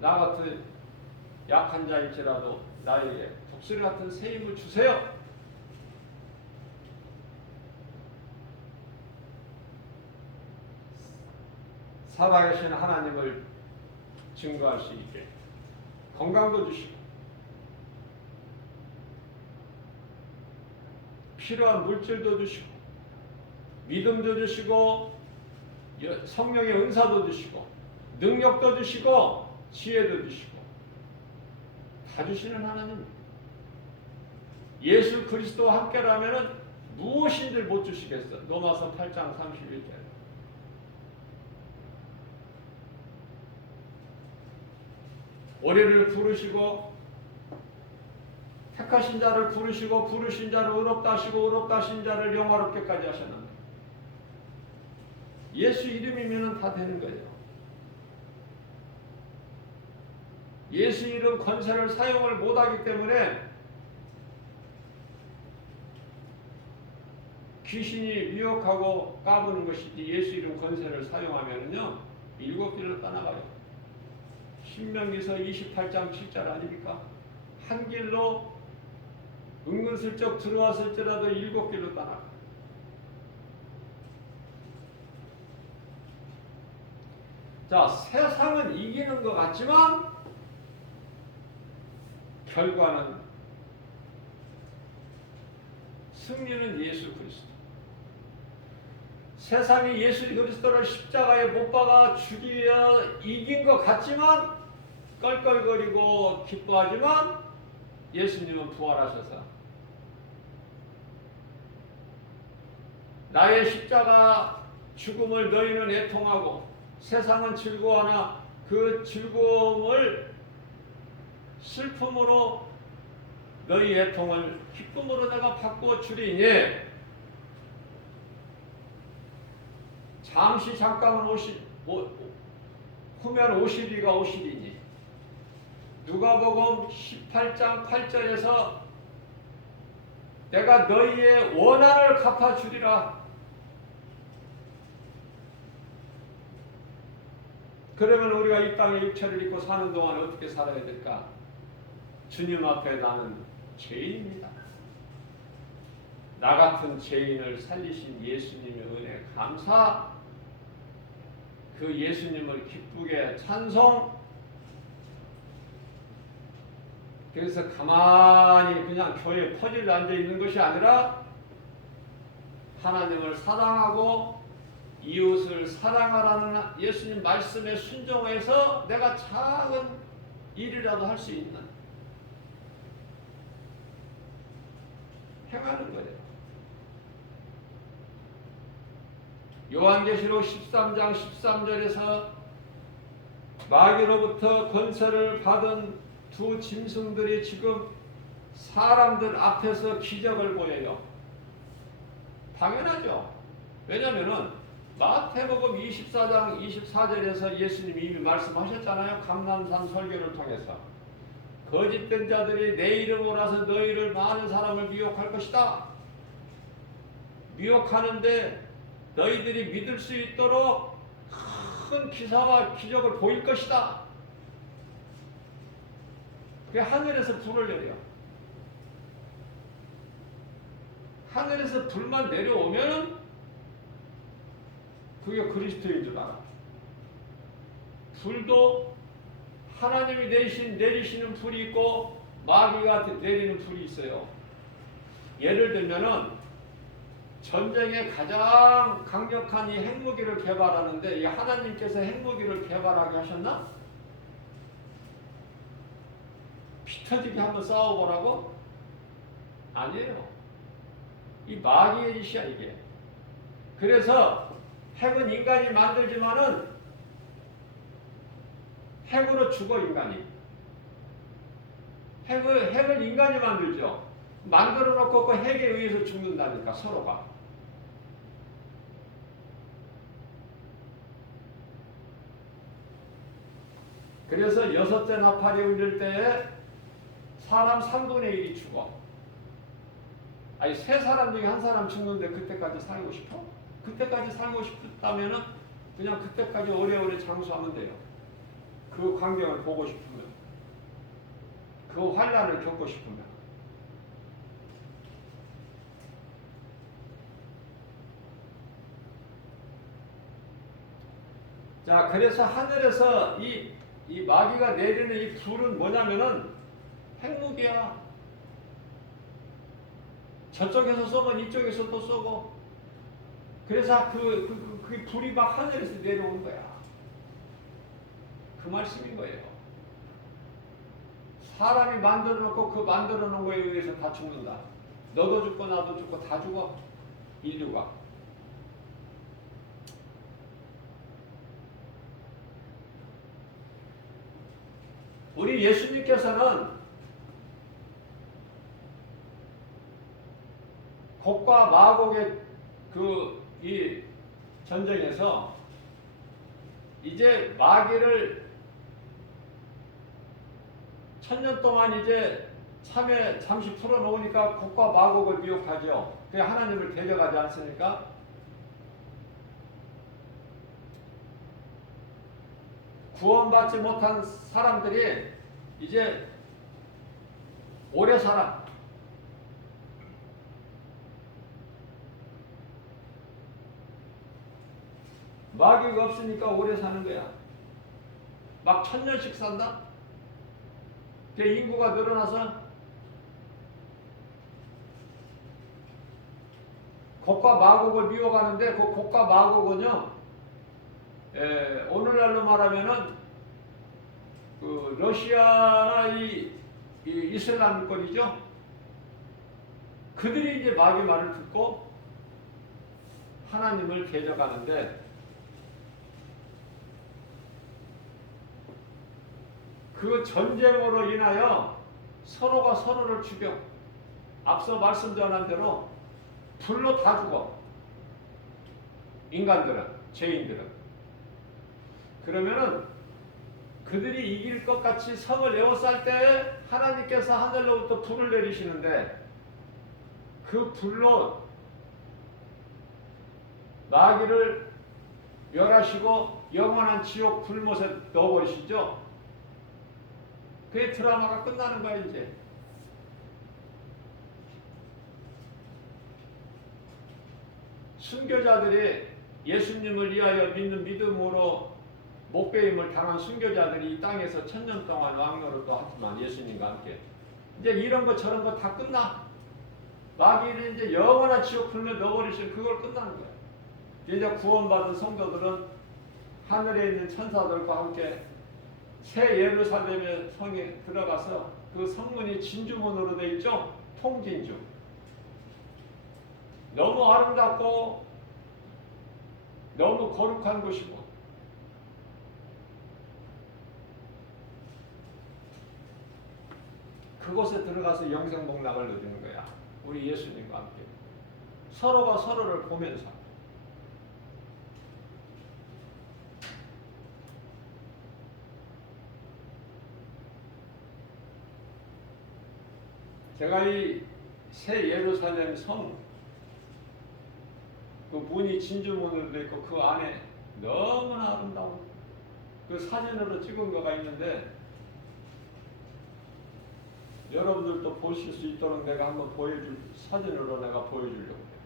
나 같은 약한 자일지라도 나에게 독수리 같은 새 힘을 주세요. 살아계신 하나님을 증거할 수 있게 건강도 주시고, 필요한 물질도 주시고, 믿음도 주시고, 성령의 은사도 주시고, 능력도 주시고, 지혜도 주시고, 다 주시는 하나님. 예수 그리스도와 함께라면 무엇인들 못 주시겠어? 로마서 8장 31절. 우리를 부르시고 택하신 자를 부르시고 부르신 자를 의롭다 하시고 의롭다 하신 자를 영화롭게까지 하셨는데, 예수 이름이면 다 되는 거예요. 예수 이름 권세를 사용을 못하기 때문에 귀신이 미혹하고 까부는 것이지, 예수 이름 권세를 사용하면요 7길로 떠나가요. 신명기서 28장 7절 아닙니까? 한 길로 은근슬쩍 들어왔을지라도 7길로 떠나가. 자, 세상은 이기는 것 같지만 결과는, 승리는 예수 그리스도. 세상이 예수 그리스도를 십자가에 못 박아 죽이려 이긴 것 같지만, 껄껄거리고 기뻐하지만, 예수님은 부활하셔서 나의 십자가 죽음을 너희는 애통하고 세상은 즐거워하나 그 즐거움을 슬픔으로 너희 애통을 기쁨으로 내가 바꾸어 주리니, 잠시 잠깐은 후면 오시리가 오시리니. 누가복음 18장 8절에서 내가 너희의 원한을 갚아주리라. 그러면 우리가 이 땅에 육체를 입고 사는 동안 어떻게 살아야 될까? 주님 앞에 나는 죄인입니다. 나 같은 죄인을 살리신 예수님의 은혜 감사, 그 예수님을 기쁘게 찬송, 그래서 가만히 그냥 교회에 퍼질러 앉아 있는 것이 아니라 하나님을 사랑하고 이웃을 사랑하라는 예수님 말씀에 순종해서 내가 작은 일이라도 할 수 있는 행하는 거예요. 요한계시록 13장 13절에서 마귀로부터 권세를 받은 두 짐승들이 지금 사람들 앞에서 기적을 보여요. 당연하죠. 왜냐하면 마태복음 24장 24절에서 예수님이 이미 말씀하셨잖아요. 감람산 설교를 통해서 거짓된 자들이 내 이름으로 와서 너희를 많은 사람을 미혹할 것이다. 미혹하는데 너희들이 믿을 수 있도록 큰 기사와 기적을 보일 것이다. 그게 하늘에서 불을 내려. 하늘에서 불만 내려오면 그게 그리스도인 줄 알아. 불도 하나님이 내리시는 불이 있고 마귀가 내리는 불이 있어요. 예를 들면은 전쟁에 가장 강력한 이 핵무기를 개발하는데 이 하나님께서 핵무기를 개발하게 하셨나? 피 터지게 한번 싸워보라고? 아니에요. 이 마귀의 짓이야 이게. 그래서 핵은 인간이 만들지만은 핵으로 죽어 인간이. 핵을 인간이 만들죠. 만들어 놓고 그 핵에 의해서 죽는다니까 서로가. 그래서 여섯째 나팔이 울릴 때에 사람 3분의 1이 죽어. 아니 세 사람 중에 한 사람 죽는데 그때까지 살고 싶어? 그때까지 살고 싶다면은 그냥 그때까지 오래오래 장수하면 돼요. 그 광경을 보고 싶으면, 그 환란을 겪고 싶으면. 자, 그래서 하늘에서 이 마귀가 내리는 이 불은 뭐냐면은 핵무기야. 저쪽에서 쏘면 이쪽에서 또 쏘고. 그래서 그 불이 막 하늘에서 내려오는 거야. 그 말씀인 거예요. 사람이 만들어 놓고 그 만들어 놓은 거에 의해서 다 죽는다. 너도 죽고 나도 죽고 다 죽어. 인류가. 우리 예수님께서는 곡과 마곡의 이 전쟁에서 이제 마귀를 1000년 동안 이제 참에 잠시 풀어놓으니까 곡과 마곡을 미혹하죠. 그게 하나님을 대적하지 않습니까? 구원받지 못한 사람들이 이제 오래 살아. 마귀가 없으니까 오래 사는 거야. 막 1000년씩 산다? 그 인구가 늘어나서 곡과 마곡을 미워가는데 그 곡과 마곡은요, 오늘날로 말하면은 그 러시아나 이 이슬람권이죠. 그들이 이제 마귀 말을 듣고 하나님을 대적하는데 그 전쟁으로 인하여 서로가 서로를 죽여. 앞서 말씀 전한 대로 불로 다 죽어. 인간들은, 죄인들은. 그러면은 그들이 이길 것 같이 성을 에워쌀 때 하나님께서 하늘로부터 불을 내리시는데 그 불로 마귀를 멸하시고 영원한 지옥 불못에 넣어버리시죠. 그게 드라마가 끝나는 거야 이제. 순교자들이 예수님을 위하여 믿는 믿음으로 목배임을 당한 순교자들이 이 땅에서 1000년 동안 왕노릇도 하지만 예수님과 함께 이제 이런 거 저런 거 다 끝나. 마귀를 이제 영원한 지옥 불면 넣어버리시면 그걸 끝나는 거야. 이제 구원받은 성도들은 하늘에 있는 천사들과 함께 새 예루살렘의 성에 들어가서 그 성문이 진주문으로 돼 있죠. 통진주. 너무 아름답고 너무 거룩한 곳이고 그곳에 들어가서 영생복락을 누리는 거야. 우리 예수님과 함께 서로가 서로를 보면서. 제가 이 새 예루살렘 성 그 문이 진주문으로 되어 있고 그 안에 너무나 아름다운 그 사진으로 찍은 거가 있는데 여러분들도 보실 수 있도록 내가 한번 사진으로 내가 보여주려고 해요.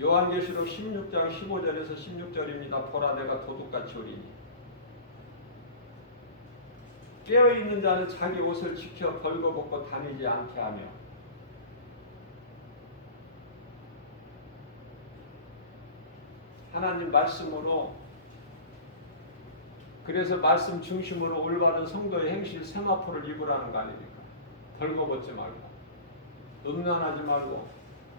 요한계시록 16장 15절에서 16절입니다. 보라 내가 도둑같이 오리니 깨어있는 자는 자기 옷을 지켜 벌거벗고 다니지 않게 하며 하나님 말씀으로 그래서 말씀 중심으로 올바른 성도의 행실 세마포를 입으라는 거 아닙니까? 벌거벗지 말고 음란하지 말고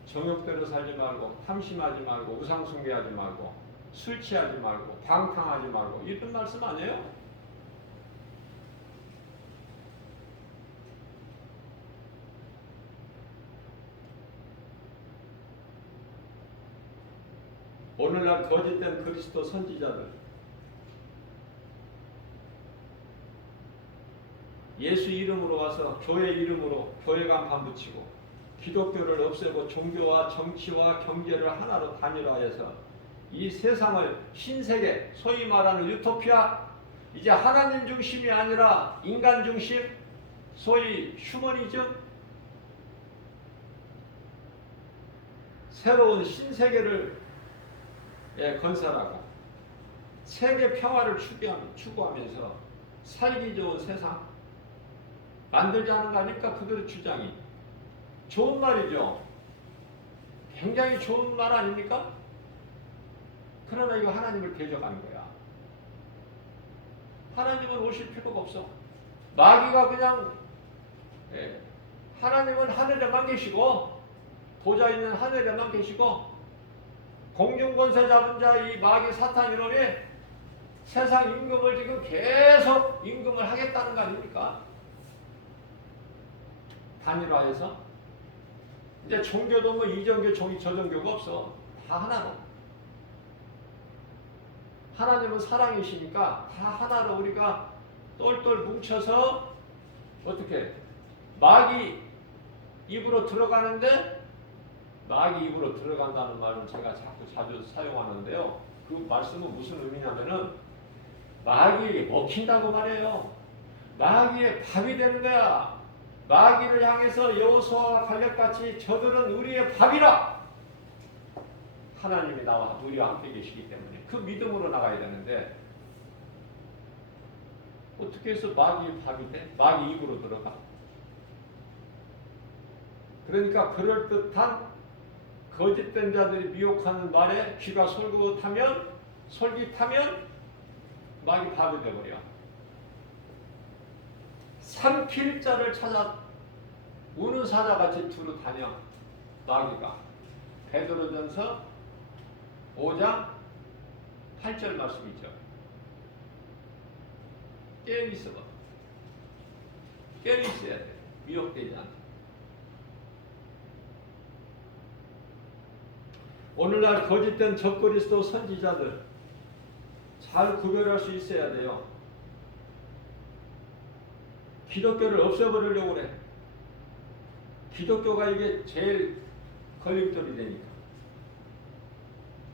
정욕대로 살지 말고 탐심하지 말고 우상숭배하지 말고 술 취하지 말고 방탕하지 말고 이런 말씀 아니에요? 오늘날 거짓된 그리스도 선지자들 예수 이름으로 와서 교회 이름으로 교회 간판 붙이고 기독교를 없애고 종교와 정치와 경제를 하나로 단일화해서 이 세상을 신세계 소위 말하는 유토피아 이제 하나님 중심이 아니라 인간 중심 소위 휴머니즘 새로운 신세계를 건설하고 세계 평화를 추구하면서 살기 좋은 세상 만들자는 거 아닙니까? 그들의 주장이 좋은 말이죠. 굉장히 좋은 말 아닙니까? 그러나 이거 하나님을 대적하는 거야. 하나님은 오실 필요가 없어. 마귀가 그냥 하나님은 하늘에만 계시고 보좌 있는 하늘에만 계시고 공중권세 잡은 자 이 마귀 사탄 이놈이 세상 임금을 지금 계속 임금을 하겠다는 거 아닙니까? 단일화해서 이제 종교도 뭐 이종교 저종교가 없어. 다 하나로. 하나님은 사랑이시니까 다 하나로 우리가 똘똘 뭉쳐서 어떻게 마귀 입으로 들어가는데 마귀 입으로 들어간다는 말은 제가 자주 사용하는데요. 그 말씀은 무슨 의미냐면은 마귀에게 먹힌다고 말해요. 마귀의 밥이 되는 거야. 마귀를 향해서 여호수아와 갈렙같이 저들은 우리의 밥이라. 하나님이 나와 우리와 함께 계시기 때문에 그 믿음으로 나가야 되는데 어떻게 해서 마귀의 밥이 돼? 마귀 입으로 들어가. 그러니까 그럴듯한 거짓된 자들이 미혹하는 말에 귀가 솔깃하면 마귀 밥이 되어버려. 삼킬 자를 찾아 우는 사자같이 두루 다녀 마귀가. 베드로전서 5장 8절 말씀이죠. 깨어있어 봐. 깨어있어야 돼. 미혹되지 않게. 오늘날 거짓된 적그리스도 선지자들 잘 구별할 수 있어야 돼요. 기독교를 없애버리려고 그래. 기독교가 이게 제일 걸림돌이 되니까.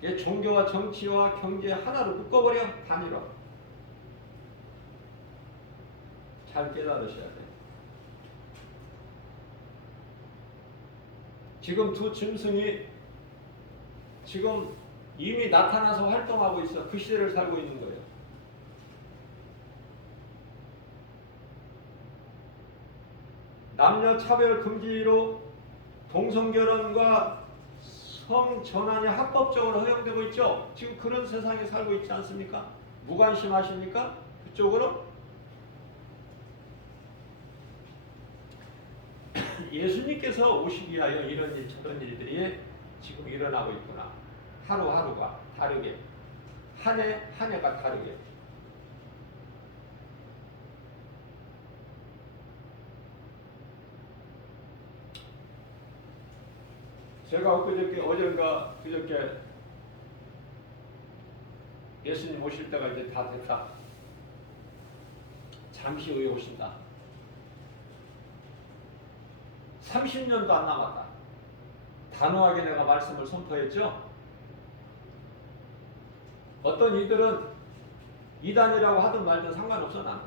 이게 종교와 정치와 경제 하나로 묶어버려. 단일화. 잘 깨달으셔야 돼요. 지금 두 짐승이 지금 이미 나타나서 활동하고 있어. 그 시대를 살고 있는 거예요. 남녀 차별 금지로 동성결혼과 성전환이 합법적으로 허용되고 있죠. 지금 그런 세상에 살고 있지 않습니까? 무관심하십니까? 그쪽으로? 예수님께서 오시기 위하여 이런 일 저런 일들이 지금 일어나고 있구나. 하루하루가 다르게, 한 해 한 해가 다르게. 제가 그저께 예수님 오실 때가 이제 다 됐다. 잠시 후에 오신다. 30년도 안 남았다. 단호하게 내가 말씀을 선포했죠. 어떤 이들은 이단이라고 하든 말든 상관없어. 나는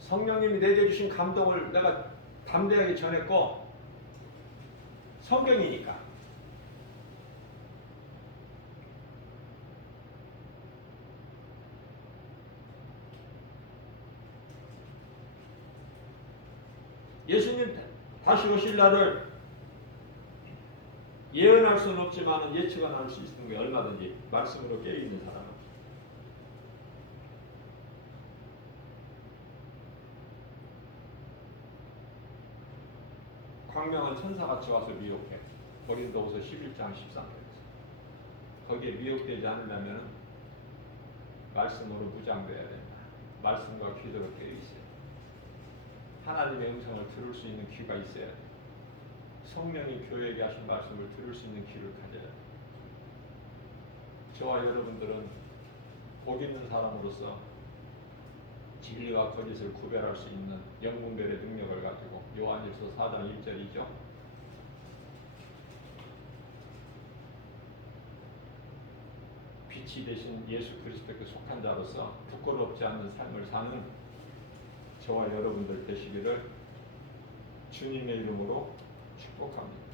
성령님이 내게 주신 감동을 내가 담대하게 전했고, 성경이니까. 예수님 다시 오실 날을 예언할 수는 없지만 예측은 할 수 있는 게 얼마든지 말씀으로 깨어있는 사람은. 광명은 천사같이 와서 미혹해. 고린도후서 11장 13절에서. 거기에 미혹되지 않으려면 말씀으로 무장돼야 된다. 말씀과 귀도가 깨어있어야 돼. 하나님의 음성을 들을 수 있는 귀가 있어야 돼. 성령이 교회에게 하신 말씀을 들을 수 있는 귀를 가져야 돼. 저와 여러분들은 복 있는 사람으로서 진리와 거짓을 구별할 수 있는 영분별의 능력을 가지고, 요한일서 4장 1절이죠. 빛이 되신 예수 그리스도께 속한 자로서 부끄럽지 않는 삶을 사는 저와 여러분들 되시기를 주님의 이름으로 축복합니다.